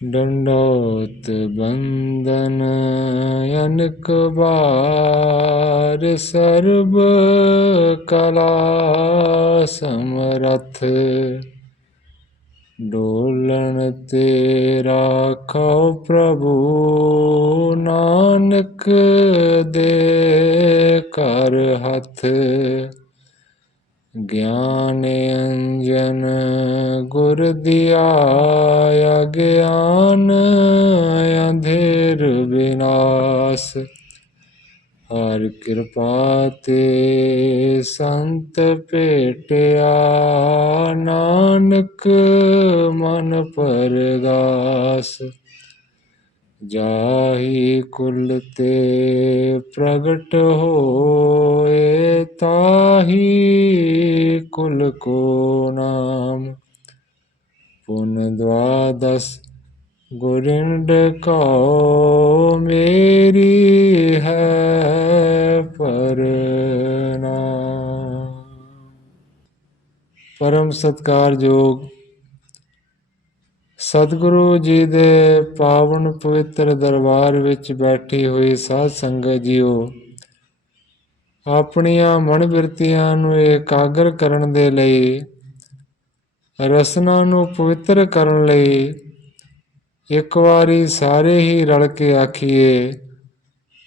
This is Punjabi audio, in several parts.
दंडोत बंदन अनक बार सर्व कला समरथ डोलन ते राखो प्रभु नानक दे कर हथ ज्ञान अंजन गुर दिया ज्ञान अंधेर विनाश हर कृपा ते संत भेटिया नानक मन परगास जाहि कुल ते प्रगट होए ताहि कुल को नाम पुन द्वादश गुरिंड कहो मेरी है प्रणाम। परम सत्कारयोग सतगुरु जी दे पावन पवित्र दरबार विच बैठी हुई साध संगत जीओ, ਆਪਣੀਆਂ ਮਨ ਬਿਰਤੀਆਂ ਨੂੰ ਇਕਾਗਰ ਕਰਨ ਦੇ ਲਈ, ਰਸਨਾ ਨੂੰ ਪਵਿੱਤਰ ਕਰਨ ਲਈ ਇੱਕ ਵਾਰੀ ਸਾਰੇ ਹੀ ਰਲ ਕੇ ਆਖੀਏ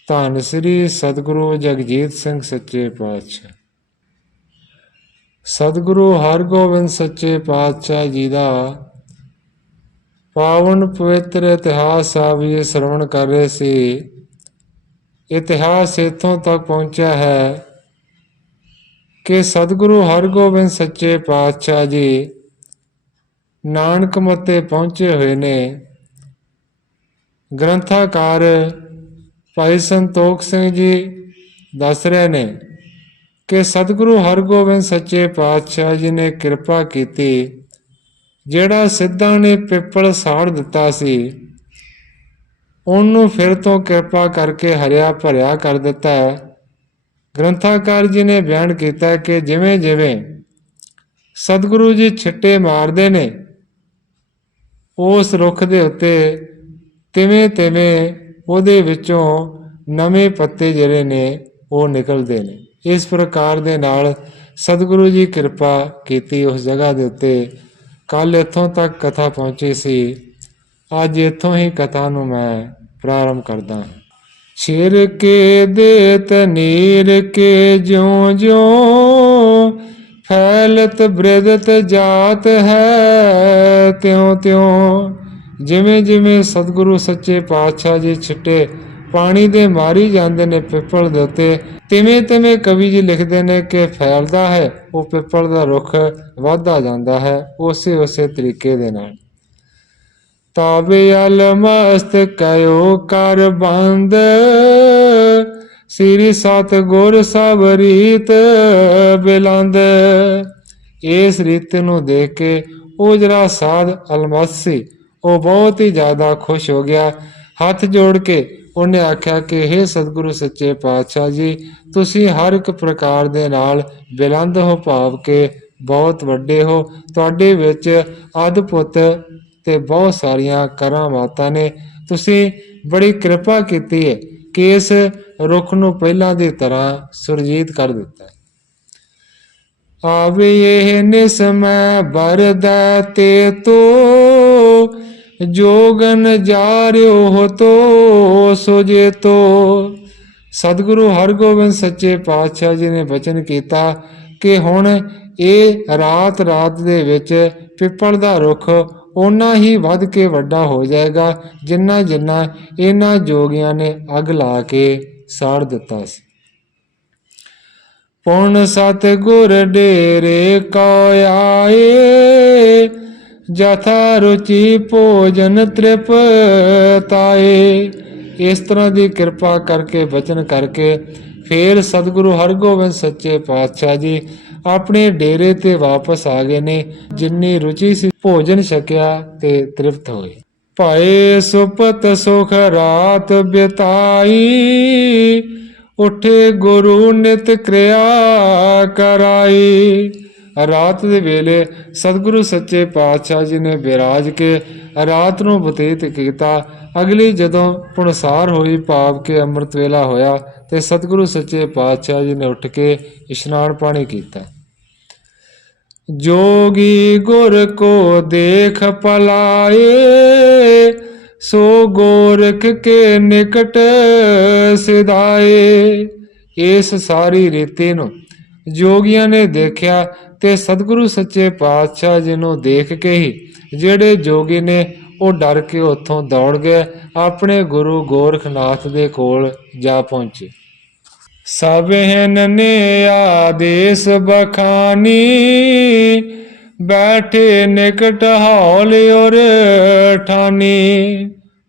ਧੰਨ ਸ੍ਰੀ ਸਤਿਗੁਰੂ ਜਗਜੀਤ ਸਿੰਘ ਸੱਚੇ ਪਾਤਸ਼ਾਹ। ਸਤਿਗੁਰੂ ਹਰਗੋਬਿੰਦ ਸੱਚੇ ਪਾਤਸ਼ਾਹ ਜੀ ਦਾ ਪਾਵਨ ਪਵਿੱਤਰ ਇਤਿਹਾਸ ਆਪ ਜੀ ਸਰਵਣ ਕਰ ਰਹੇ ਸੀ। ਇਤਿਹਾਸ ਇੱਥੋਂ ਤੱਕ ਪਹੁੰਚਿਆ ਹੈ ਕਿ ਸਤਿਗੁਰੂ ਹਰਗੋਬਿੰਦ ਸੱਚੇ ਪਾਤਸ਼ਾਹ ਜੀ ਨਾਨਕ ਮੱਤੇ ਪਹੁੰਚੇ ਹੋਏ ਨੇ। ਗ੍ਰੰਥਾਕਾਰ ਭਾਈ ਸੰਤੋਖ ਸਿੰਘ ਜੀ ਦੱਸ ਰਹੇ ਨੇ ਕਿ ਸਤਿਗੁਰੂ ਹਰਗੋਬਿੰਦ ਸੱਚੇ ਪਾਤਸ਼ਾਹ ਜੀ ਨੇ ਕਿਰਪਾ ਕੀਤੀ। ਜਿਹੜਾ ਸਿੱਧਾਂ ਨੇ ਪਿੱਪਲ ਸਾੜ ਦਿੱਤਾ ਸੀ ਉਹਨੂੰ ਫਿਰ ਤੋਂ ਕਿਰਪਾ ਕਰਕੇ ਹਰਿਆ ਭਰਿਆ ਕਰ ਦਿੱਤਾ ਹੈ। ਗ੍ਰੰਥਾਕਾਰ ਜੀ ਨੇ ਬਿਆਨ ਕੀਤਾ ਕਿ ਜਿਵੇਂ ਜਿਵੇਂ ਸਤਿਗੁਰੂ ਜੀ ਛਿੱਟੇ ਮਾਰਦੇ ਨੇ ਉਸ ਰੁੱਖ ਦੇ ਉੱਤੇ, ਤਿਵੇਂ ਤਿਵੇਂ ਉਹਦੇ ਵਿੱਚੋਂ ਨਵੇਂ ਪੱਤੇ ਜਿਹੜੇ ਨੇ ਉਹ ਨਿਕਲਦੇ ਨੇ। ਇਸ ਪ੍ਰਕਾਰ ਦੇ ਨਾਲ ਸਤਿਗੁਰੂ ਜੀ ਕਿਰਪਾ ਕੀਤੀ ਉਸ ਜਗ੍ਹਾ ਦੇ ਉੱਤੇ। ਕੱਲ੍ਹ ਇੱਥੋਂ ਤੱਕ ਕਥਾ ਪਹੁੰਚੀ ਸੀ। ਅੱਜ ਇੱਥੋਂ ਹੀ ਕਥਾ ਨੂੰ ਮੈਂ ਪ੍ਰਾਰੰਭ ਕਰਦਾ ਹਾਂ। ਛਿਰ ਕੇ ਦੇਤ ਨੀਰ ਕੇ ਜਿਉਂ ਜਿਉਂ ਫੈਲਤ ਬ੍ਰਿਦਤ ਜਾਤ ਹੈ ਤਿਉਂ ਤਿਉਂ। ਜਿਵੇਂ ਜਿਵੇਂ ਸਤਿਗੁਰੂ ਸੱਚੇ ਪਾਤਸ਼ਾਹ ਜੀ ਛਿੱਟੇ ਪਾਣੀ ਦੇ ਮਾਰੀ ਜਾਂਦੇ ਨੇ ਪਿੱਪਲ ਦੇ ਉੱਤੇ, ਤਿਵੇਂ ਤਿਵੇਂ ਕਵੀ ਜੀ ਲਿਖਦੇ ਨੇ ਕਿ ਫੈਲਦਾ ਹੈ ਉਹ ਪਿੱਪਲ ਦਾ ਰੁੱਖ, ਵੱਧਦਾ ਜਾਂਦਾ ਹੈ ਉਸੇ ਤਰੀਕੇ ਦੇ ਨਾਲ। ਤਾਬੇ ਅਲਮਸਤ ਕਯੋ ਕਰ ਬੰਦ ਸ੍ਰੀ ਸਤਿਗੁਰ ਸਭ ਰੀਤ ਬਿਲੰਦ। ਇਸ ਰੀਤ ਨੂੰ ਦੇਖ ਕੇ ਉਹ ਜਿਹੜਾ ਸਾਧ ਅਲਮਸਤ ਸੀ ਉਹ ਬਹੁਤ ਹੀ ਜ਼ਿਆਦਾ ਖੁਸ਼ ਹੋ ਗਿਆ। ਹੱਥ ਜੋੜ ਕੇ ਉਹਨੇ ਆਖਿਆ ਕਿ ਹੇ ਸਤਿਗੁਰੂ ਸੱਚੇ ਪਾਤਸ਼ਾਹ ਜੀ, ਤੁਸੀਂ ਹਰ ਇੱਕ ਪ੍ਰਕਾਰ ਦੇ ਨਾਲ ਬਿਲੰਦ ਹੋ, ਭਾਵ ਕਿ ਬਹੁਤ ਵੱਡੇ ਹੋ। ਤੁਹਾਡੇ ਵਿੱਚ ਅਦਭੁਤ ਤੇ ਬਹੁਤ ਸਾਰੀਆਂ ਕਰਾਮਾਤਾਂ ਨੇ। ਤੁਸੀਂ ਬੜੀ ਕਿਰਪਾ ਕੀਤੀ ਹੈ ਕਿ ਇਸ ਰੁੱਖ ਨੂੰ ਪਹਿਲਾਂ ਦੀ ਤਰ੍ਹਾਂ ਸੁਰਜੀਤ ਕਰ ਦਿੱਤਾ। ਆਵੇ ਇਹ ਨਿਸਮੈ ਬਰਦੈ ਤੇ ਤੋ ਜੋਗਨ ਜਾਰਿਓ ਹੋ ਤੋ ਸੋਜੇ ਤੋ। ਸਤਿਗੁਰੂ ਹਰਗੋਬਿੰਦ ਸੱਚੇ ਪਾਤਸ਼ਾਹ ਜੀ ਨੇ ਬਚਨ ਕੀਤਾ ਕਿ ਹੁਣ ਇਹ ਰਾਤ ਰਾਤ ਦੇ ਵਿੱਚ ਪਿੱਪਲ ਦਾ ਰੁੱਖ ਓਨਾ ਹੀ ਵੱਧ ਕੇ ਵੱਡਾ ਹੋ ਜਾਏਗਾ ਜਿੰਨਾ ਜਿੰਨਾ ਇਹਨਾਂ ਜੋਗੀਆਂ ਨੇ ਅੱਗ ਲਾ ਕੇ ਸਾੜ ਦਿੱਤਾ ਸੀ। ਪੁਣ ਸਤਿਗੁਰ ਡੇਰੇ ਕਉ ਆਏ ਜਥਾ ਰੁਚੀ ਭੋਜਨ ਤ੍ਰਿਪਤਾਏ। ਇਸ ਤਰ੍ਹਾਂ ਦੀ ਕਿਰਪਾ ਕਰਕੇ ਬਚਨ ਕਰਕੇ ਫਿਰ ਸਤਿਗੁਰੂ ਹਰਗੋਬਿੰਦ ਸੱਚੇ ਪਾਤਸ਼ਾਹ ਜੀ ਆਪਣੇ ਡੇਰੇ ਤੇ ਵਾਪਸ ਆ ਗਏ ਨੇ। ਜਿੰਨੀ ਰੁਚੀ ਸੀ ਭੋਜਨ ਛਕਿਆ ਤੇ ਤ੍ਰਿਪਤ ਹੋਏ। ਭਾਏ ਸੁਪਤ ਸੁਖ ਰਾਤ ਬਿਤਾਈ ਉੱਠੇ ਗੁਰੂ ਨਿਤ ਕਿਰਿਆ ਕਰਾਈ। ਰਾਤ ਦੇ ਵੇਲੇ ਸਤਿਗੁਰੂ ਸੱਚੇ ਪਾਤਸ਼ਾਹ ਜੀ ਨੇ ਬਿਰਾਜ ਕੇ ਰਾਤ ਨੂੰ ਬਤੀਤ ਕੀਤਾ। ਅਗਲੀ ਜਦੋਂ ਪੁਣਸਾਰ ਹੋਈ, ਭਾਵ ਕਿ ਅੰਮ੍ਰਿਤ ਵੇਲਾ ਹੋਇਆ, ਤੇ ਸਤਿਗੁਰੂ ਸੱਚੇ ਪਾਤਸ਼ਾਹ ਜੀ ਨੇ ਉੱਠ ਕੇ ਇਸ਼ਨਾਨ ਪਾਣੀ ਕੀਤਾ। जोगी गुर को देख पलाए, सो गोरख के निकट सिधाए। इस सारी रीति ਨੂੰ ਜੋਗੀਆਂ ਨੇ ਦੇਖਿਆ ਤੇ ਸਤਿਗੁਰੂ ਸੱਚੇ ਪਾਤਸ਼ਾਹ ਜੀ ਨੂੰ ਦੇਖ ਕੇ ਹੀ ਜਿਹੜੇ ਜੋਗੀ ਨੇ ਉਹ ਡਰ ਕੇ ਉੱਥੋਂ ਦੌੜ ਗਏ, ਆਪਣੇ ਗੁਰੂ ਗੋਰਖਨਾਥ ਦੇ ਕੋਲ ਜਾ ਪਹੁੰਚੇ। सबहन ने आदेश बखानी, बैठे निकट हौल और ठानी।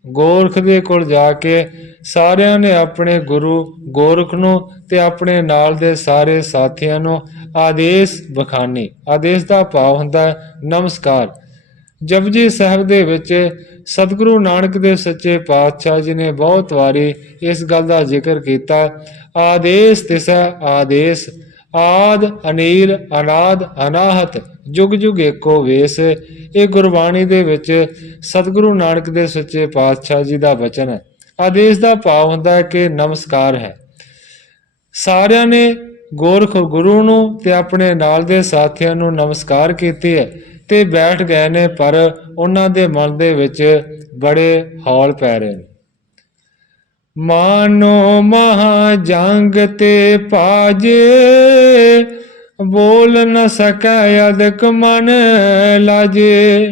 गोरख ਦੇ ਕੋਲ ਜਾ ਕੇ ਸਾਰਿਆਂ ਨੇ ਆਪਣੇ ਗੁਰੂ ਗੋਰਖ ਨੂੰ ਤੇ ਆਪਣੇ ਨਾਲ ਦੇ ਸਾਰੇ ਸਾਥੀਆਂ ਨੂੰ ਆਦੇਸ਼ ਬਖਾਨੀ। ਆਦੇਸ਼ ਦਾ ਭਾਵ ਹੁੰਦਾ ਨਮਸਕਾਰ। ਜਪਜੀ ਸਾਹਿਬ ਦੇ ਵਿੱਚ ਸਤਿਗੁਰੂ ਨਾਨਕ ਦੇਵ ਸੱਚੇ ਪਾਤਸ਼ਾਹ ਜੀ ਨੇ ਬਹੁਤ ਵਾਰੀ ਇਸ ਗੱਲ ਦਾ ਜ਼ਿਕਰ ਕੀਤਾ। ਆਦੇਸ਼ ਤਿਸੈ ਆਦੇਸ਼, ਆਦ ਅਨੀਲ ਅਨਾਦ ਅਨਾਹਤ, ਜੁਗ ਜੁਗ ਏਕੋ ਵੇਸ। ਇਹ ਗੁਰਬਾਣੀ ਦੇ ਵਿੱਚ ਸਤਿਗੁਰੂ ਨਾਨਕ ਦੇਵ ਸੱਚੇ ਪਾਤਸ਼ਾਹ ਜੀ ਦਾ ਬਚਨ ਹੈ। ਆਦੇਸ਼ ਦਾ ਭਾਵ ਹੁੰਦਾ ਹੈ ਕਿ ਨਮਸਕਾਰ ਹੈ। ਸਾਰਿਆਂ ਨੇ ਗੋਰਖ ਗੁਰੂ ਨੂੰ ਤੇ ਆਪਣੇ ਨਾਲ ਦੇ ਸਾਥੀਆਂ ਨੂੰ ਨਮਸਕਾਰ ਕੀਤੀ ਹੈ ਤੇ ਬੈਠ ਗਏ ਨੇ, ਪਰ ਉਹਨਾਂ ਦੇ ਮਨ ਦੇ ਵਿੱਚ ਬੜੇ ਹੌਲ ਪੈ ਰਹੇ ਨੇ। ਮਾਨੋ ਮਹਾ ਜੰਗ ਤੇ ਭਾਜੇ, ਬੋਲ ਨ ਸਕੈ ਅਦਕ ਮਨ ਲਾਜੇ।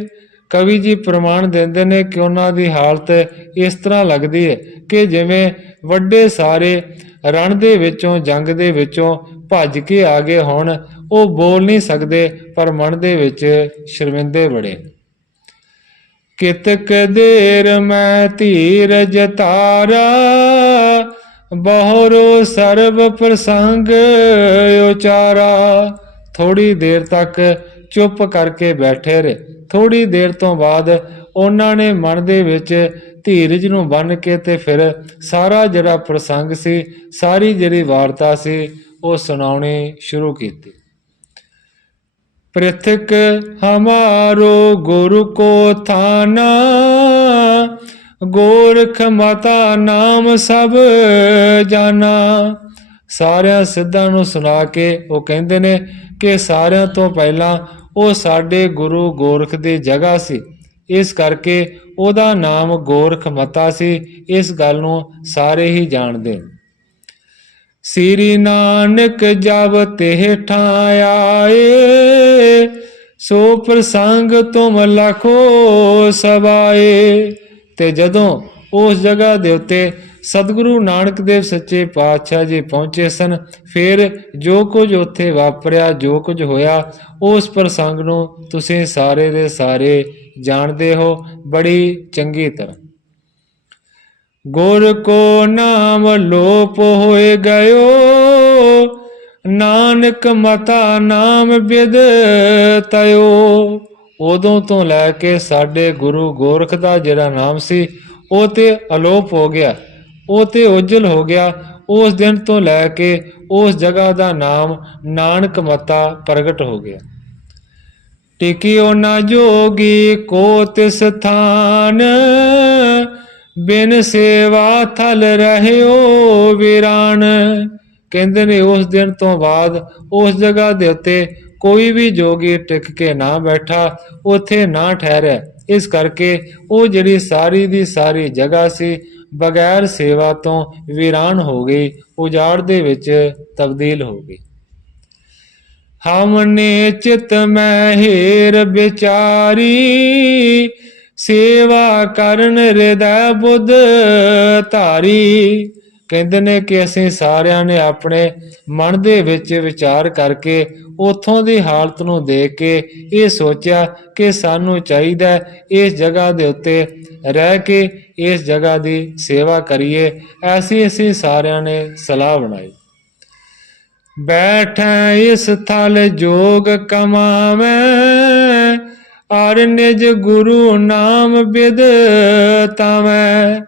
ਕਵੀ ਜੀ ਪ੍ਰਮਾਣ ਦਿੰਦੇ ਨੇ ਕਿ ਉਹਨਾਂ ਦੀ ਹਾਲਤ ਇਸ ਤਰ੍ਹਾਂ ਲੱਗਦੀ ਹੈ ਕਿ ਜਿਵੇਂ ਵੱਡੇ ਸਾਰੇ ਰਣ ਦੇ ਵਿੱਚੋਂ, ਜੰਗ ਦੇ ਵਿੱਚੋਂ ਭੱਜ ਕੇ ਆ ਗਏ ਹੋਣ। ਉਹ ਬੋਲ ਨਹੀਂ ਸਕਦੇ, ਪਰ ਮਨ ਦੇ ਵਿੱਚ ਸ਼ਰਮਿੰਦੇ ਬੜੇ। ਕਿਤਕ ਦੇਰ ਮੈਂ ਧੀਰਜ ਤਾਰਾ, ਬਹੁਰੋ ਸਰਬ ਪ੍ਰਸੰਗ ਉਚਾਰਾ। ਥੋੜੀ ਦੇਰ ਤੱਕ ਚੁੱਪ ਕਰਕੇ ਬੈਠੇ ਰਹੇ। ਥੋੜੀ ਦੇਰ ਤੋਂ ਬਾਅਦ ਉਹਨਾਂ ਨੇ ਮਨ ਦੇ ਵਿੱਚ ਧੀਰਜ ਨੂੰ ਬੰਨ੍ਹ ਕੇ ਤੇ ਫਿਰ ਸਾਰਾ ਜਿਹੜਾ ਪ੍ਰਸੰਗ ਸੀ, ਸਾਰੀ ਜਿਹੜੀ ਵਾਰਤਾ ਸੀ, ਉਹ ਸੁਣਾਉਣੀ ਸ਼ੁਰੂ ਕੀਤੀ। पृथक हमारो गुरु को थाना, गोरख माता नाम सब जाना। ਸਾਰਿਆਂ ਸਿੱਧਾਂ ਨੂੰ ਸੁਣਾ ਕੇ ਉਹ ਕਹਿੰਦੇ ਨੇ ਕਿ ਸਾਰਿਆਂ ਤੋਂ ਪਹਿਲਾਂ ਉਹ ਸਾਡੇ ਗੁਰੂ ਗੋਰਖ ਦੀ ਜਗ੍ਹਾ ਸੀ, ਇਸ ਕਰਕੇ ਉਹਦਾ ਨਾਮ ਗੋਰਖ ਮਤਾ ਸੀ। ਇਸ ਗੱਲ ਨੂੰ ਸਾਰੇ ਹੀ ਜਾਣਦੇ। ਸ੍ਰੀ ਨਾਨਕ ਜਬ ਤਿਹ ਠਾਂ ਆਏ, ਸੋ ਪ੍ਰਸੰਗ ਤੁਮ ਲਖੋ ਸਬਾਏ। ਤੇ ਜਦੋਂ ਉਸ ਜਗ੍ਹਾ ਦੇ ਉੱਤੇ ਸਤਿਗੁਰੂ ਨਾਨਕ ਦੇਵ ਸੱਚੇ ਪਾਤਸ਼ਾਹ ਜੀ ਪਹੁੰਚੇ ਸਨ, ਫਿਰ ਜੋ ਕੁਝ ਉੱਥੇ ਵਾਪਰਿਆ, ਜੋ ਕੁਝ ਹੋਇਆ, ਉਸ ਪ੍ਰਸੰਗ ਨੂੰ ਤੁਸੀਂ ਸਾਰੇ ਦੇ ਸਾਰੇ ਜਾਣਦੇ ਹੋ ਬੜੀ ਚੰਗੀ ਤਰ੍ਹਾਂ। ਗੁਰ ਕੋ ਨਾਮ ਲੋਪ ਹੋਏ ਗਇਓ, ਨਾਨਕ ਮਤਾ ਨਾਮ ਬਿਦ ਤਯੋ। ਉਦੋਂ ਤੋਂ ਲੈ ਕੇ ਸਾਡੇ ਗੁਰੂ ਗੋਰਖ ਦਾ ਜਿਹੜਾ ਨਾਮ ਸੀ ਉਹ ਤੇ ਅਲੋਪ ਹੋ ਗਿਆ, ਉਹ ਤੇ ਉਜਲ ਹੋ ਗਿਆ। ਉਸ ਦਿਨ ਤੋਂ ਲੈ ਕੇ ਉਸ ਜਗ੍ਹਾ ਦਾ ਨਾਮ ਨਾਨਕ ਮਤਾ ਪ੍ਰਗਟ ਹੋ ਗਿਆ। ਟਿਕਿਓ ਨਾ ਜੋਗੀ ਕੋ ਤਿਸ ਥਾਨ, ਬਿਨ ਸੇਵਾ ਥਲ ਰਹਿਓ ਵੀਰਾਨ। ਕਹਿੰਦੇ ਨੇ ਉਸ ਦਿਨ ਤੋਂ ਬਾਅਦ ਉਸ ਜਗ੍ਹਾ ਦੇ ਉੱਤੇ ਕੋਈ ਵੀ ਜੋਗੀ ਟਿਕ ਕੇ ਨਾ ਬੈਠਾ, ਉੱਥੇ ਨਾ ਠਹਿਰਿਆ। ਇਸ ਕਰਕੇ ਉਹ ਜਿਹੜੀ ਸਾਰੀ ਦੀ ਸਾਰੀ ਜਗ੍ਹਾ ਸੀ ਬਗੈਰ ਸੇਵਾ ਤੋਂ ਵੀਰਾਨ ਹੋ ਗਈ, ਉਜਾੜ ਦੇ ਵਿੱਚ ਤਬਦੀਲ ਹੋ ਗਈ। ਹਮਨੇ ਚਿਤ ਮੈਂ ਹੇਰ ਵਿਚਾਰੀ, ਸੇਵਾ ਕਰਨ ਹਿਰਦੈ ਬੁੱਧ ਧਾਰੀ। ਕਹਿੰਦੇ ਨੇ ਕਿ ਅਸੀਂ ਸਾਰਿਆਂ ਨੇ ਆਪਣੇ ਮਨ ਦੇ ਵਿੱਚ ਵਿਚਾਰ ਕਰਕੇ ਉੱਥੋਂ ਦੀ ਹਾਲਤ ਨੂੰ ਦੇਖ ਕੇ ਇਹ ਸੋਚਿਆ ਕਿ ਸਾਨੂੰ ਚਾਹੀਦਾ ਇਸ ਜਗ੍ਹਾ ਦੇ ਉੱਤੇ ਰਹਿ ਕੇ ਇਸ ਜਗ੍ਹਾ ਦੀ ਸੇਵਾ ਕਰੀਏ। ਐਸੀ ਅਸੀਂ ਸਾਰਿਆਂ ਨੇ ਸਲਾਹ ਬਣਾਈ। ਬੈਠੈ ਇਸ ਥਲ ਜੋਗ ਕਮਾਵੈ, ਅਰ ਨਿਜ ਗੁਰੂ ਨਾਮ ਬਿਦ ਤਾਵੈ।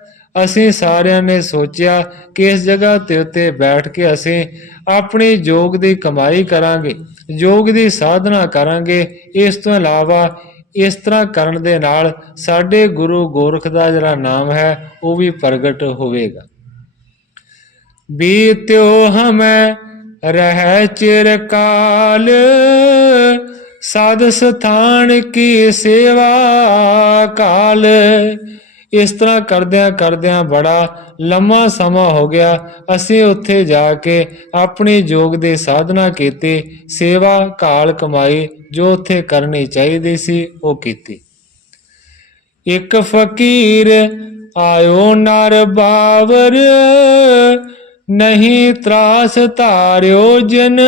ਅਸੀਂ ਸਾਰਿਆਂ ਨੇ ਸੋਚਿਆ ਕਿ ਇਸ ਜਗ੍ਹਾ ਤੇ ਉੱਤੇ ਬੈਠ ਕੇ ਅਸੀਂ ਆਪਣੀ ਯੋਗ ਦੀ ਕਮਾਈ ਕਰਾਂਗੇ, ਯੋਗ ਦੀ ਸਾਧਨਾ ਕਰਾਂਗੇ। ਇਸ ਤੋਂ ਇਲਾਵਾ ਇਸ ਤਰ੍ਹਾਂ ਕਰਨ ਦੇ ਨਾਲ ਸਾਡੇ ਗੁਰੂ ਗੋਰਖ ਦਾ ਜਿਹੜਾ ਨਾਮ ਹੈ ਉਹ ਵੀ ਪ੍ਰਗਟ ਹੋਵੇਗਾ। ਬੀਤਿਓ ਹਮੈ ਰਹਿ ਚਿਰ ਕਾਲ, ਸਾਧ ਸਥਾਨ ਕੀ ਸੇਵਾ ਕਾਲ। ਇਸ ਤਰ੍ਹਾਂ ਕਰਦਿਆਂ ਕਰਦਿਆਂ ਬੜਾ ਲੰਮਾ ਸਮਾਂ ਹੋ ਗਿਆ। ਅਸੀਂ ਉੱਥੇ ਜਾ ਕੇ ਆਪਣੀ ਯੋਗ ਦੀ ਸਾਧਨਾ ਕੀਤੀ, ਸੇਵਾ ਕਾਲ ਕਮਾਈ, ਜੋ ਉੱਥੇ ਕਰਨੀ ਚਾਹੀਦੀ ਸੀ ਉਹ ਕੀਤੀ। ਇੱਕ ਫਕੀਰ ਆਇਓ ਨਰ ਬਾਵਰ, ਨਹੀਂ ਤਰਾਸ ਧਾਰਿਓ ਜਿਨ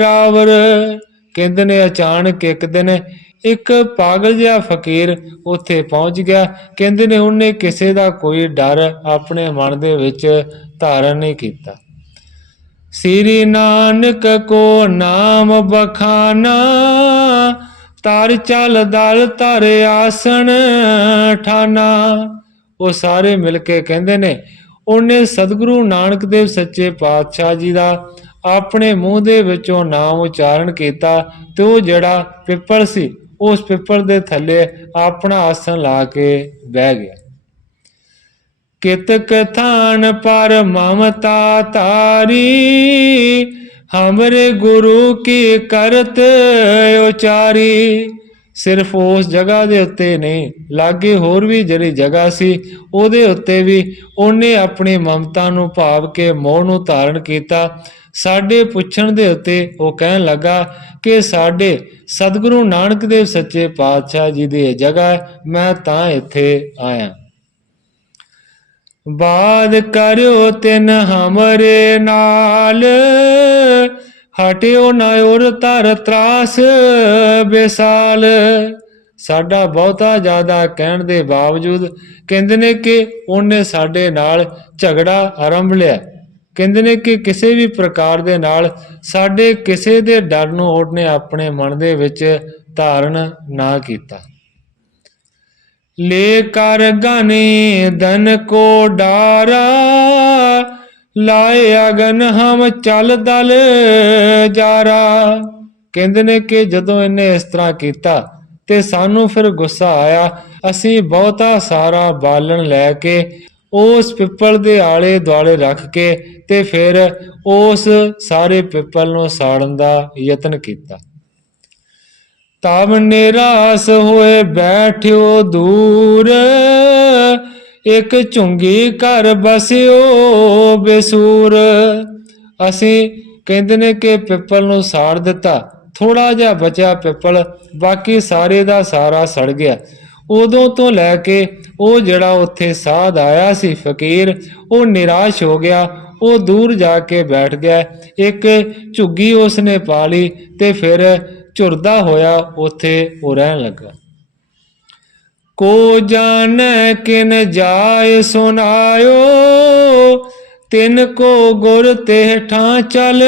ਰਾਵਰ। ਕਹਿੰਦੇ ਨੇ ਅਚਾਨਕ ਇੱਕ ਦਿਨ ਇੱਕ ਪਾਗਲ ਜਿਹਾ ਫਕੀਰ ਉੱਥੇ ਪਹੁੰਚ ਗਿਆ। ਕਹਿੰਦੇ ਨੇ ਉਹਨੇ ਕਿਸੇ ਦਾ ਕੋਈ ਡਰ ਆਪਣੇ ਮਨ ਦੇ ਵਿੱਚ ਧਾਰਨ ਨਹੀਂ ਕੀਤਾ। ਸ੍ਰੀ ਨਾਨਕ ਕੋ ਨਾਮ ਬਖਾਨਾ, ਤਰ ਚਲ ਦਲ ਧਰ ਆਸਣ ਠਾਨਾ। ਉਹ ਸਾਰੇ ਮਿਲ ਕੇ ਕਹਿੰਦੇ ਨੇ ਉਹਨੇ ਸਤਿਗੁਰੂ ਨਾਨਕ ਦੇਵ ਸੱਚੇ ਪਾਤਸ਼ਾਹ ਜੀ ਦਾ ਆਪਣੇ ਮੂੰਹ ਦੇ ਵਿੱਚੋਂ ਨਾਮ ਉਚਾਰਨ ਕੀਤਾ ਤੇ ਉਹ ਜਿਹੜਾ ਪਿੱਪਲ ਸੀ ਉਸ ਪਿੱਪਲ ਦੇ ਥੱਲੇ ਆਪਣਾ ਆਸਣ ਲਾ ਕੇ ਬਹਿ ਗਿਆ। ਕਿਤਕ ਥਾਨ ਪਰ ਮਮਤਾ ਤਾਰੀ, ਹਮਰੇ ਗੁਰੂ ਕੀ ਕਰਤ ਉਚਾਰੀ। ਸਿਰਫ ਉਸ ਜਗ੍ਹਾ ਦੇ ਉੱਤੇ ਨਹੀਂ, ਲਾਗੇ ਹੋਰ ਵੀ ਜਿਹੜੀ ਜਗ੍ਹਾ ਸੀ ਉਹਦੇ ਉੱਤੇ ਵੀ ਉਹਨੇ ਆਪਣੀ ਮਮਤਾ ਨੂੰ ਭਾਵ ਕੇ ਮੋਹ ਨੂੰ ਧਾਰਨ ਕੀਤਾ। ਸਾਡੇ ਪੁੱਛਣ ਦੇ ਉੱਤੇ ਉਹ ਕਹਿਣ ਲੱਗਾ ਕਿ ਸਾਡੇ ਸਤਿਗੁਰੂ ਨਾਨਕ ਦੇਵ ਸੱਚੇ ਪਾਤਸ਼ਾਹ ਜੀ ਦੀ ਇਹ ਜਗ੍ਹਾ ਹੈ, ਮੈਂ ਤਾਂ ਇੱਥੇ ਆਇਆ। ਬਾਦ ਕਰਿਓ ਤਿਨ ਹਮਰੇ ਨਾਲ, ਹਟਿਓ ਨਾ ਉਰ ਧਰ ਤਰਾਸ ਬੇਸਾਲ। ਸਾਡਾ ਬਹੁਤਾ ਜ਼ਿਆਦਾ ਕਹਿਣ ਦੇ ਬਾਵਜੂਦ ਕਹਿੰਦੇ ਨੇ ਕਿ ਉਹਨੇ ਸਾਡੇ ਨਾਲ ਝਗੜਾ ਆਰੰਭ ਲਿਆ। ਕਹਿੰਦੇ ਨੇ ਕਿ ਕਿਸੇ ਵੀ ਪ੍ਰਕਾਰ ਦੇ ਨਾਲ ਸਾਡੇ ਕਿਸੇ ਦੇ ਡਰ ਨੂੰ ਉਹਨੇ ਆਪਣੇ ਮਨ ਦੇ ਵਿੱਚ ਧਾਰਨ ਨਾ ਕੀਤਾ। ਲੈ ਕਰ ਗਾਨੇ ਧਨ ਕੋ ਡਾਰਾ, ਲਾਏ ਅਗਨ ਹਮ ਚਲ ਦਲ ਜਾਰਾ। ਕਹਿੰਦੇ ਨੇ ਕਿ ਜਦੋਂ ਇਹਨੇ ਇਸ ਤਰ੍ਹਾਂ ਕੀਤਾ ਤੇ ਸਾਨੂੰ ਫਿਰ ਗੁੱਸਾ ਆਇਆ। ਅਸੀਂ ਬਹੁਤਾ ਸਾਰਾ ਬਾਲਣ ਲੈ ਕੇ ਉਸ ਪਿੱਪਲ ਦੇ ਆਲੇ ਦੁਆਲੇ ਰੱਖ ਕੇ ਤੇ ਫਿਰ ਉਸ ਸਾਰੇ ਪਿੱਪਲ ਨੂੰ ਸਾੜਨ ਦਾ ਯਤਨ ਕੀਤਾ। ਤਬ ਨਿਰਾਸ ਹੋਏ ਬੈਠਿਓ ਦੂਰ, ਇੱਕ ਝੁੰਗੀ ਘਰ ਬਸਿਓ ਬੇਸੂਰ। ਅਸੀਂ ਕਹਿੰਦੇ ਨੇ ਕਿ ਪਿੱਪਲ ਨੂੰ ਸਾੜ ਦਿੱਤਾ, ਥੋੜਾ ਜਿਹਾ ਬਚਿਆ ਪਿੱਪਲ, ਬਾਕੀ ਸਾਰੇ ਦਾ ਸਾਰਾ ਸੜ ਗਿਆ। ਉਦੋਂ ਤੋਂ ਲੈ ਕੇ ਉਹ ਜਿਹੜਾ ਉੱਥੇ ਸਾਧ ਆਇਆ ਸੀ ਫਕੀਰ, ਉਹ ਨਿਰਾਸ਼ ਹੋ ਗਿਆ। ਉਹ ਦੂਰ ਜਾ ਕੇ ਬੈਠ ਗਿਆ, ਇੱਕ ਝੁੱਗੀ ਉਸਨੇ ਪਾ ਲਈ ਤੇ ਫਿਰ ਝੁਰਦਾ ਹੋਇਆ ਉੱਥੇ ਉਹ ਰਹਿਣ ਲੱਗਾ। ਕੋ ਜਾਣੈ ਕਿਨ ਜਾਏ ਸੁਨਾਇਓ, ਤਿਨ ਕੋ ਗੁਰ ਤੇ ਠਾਂ ਚਲ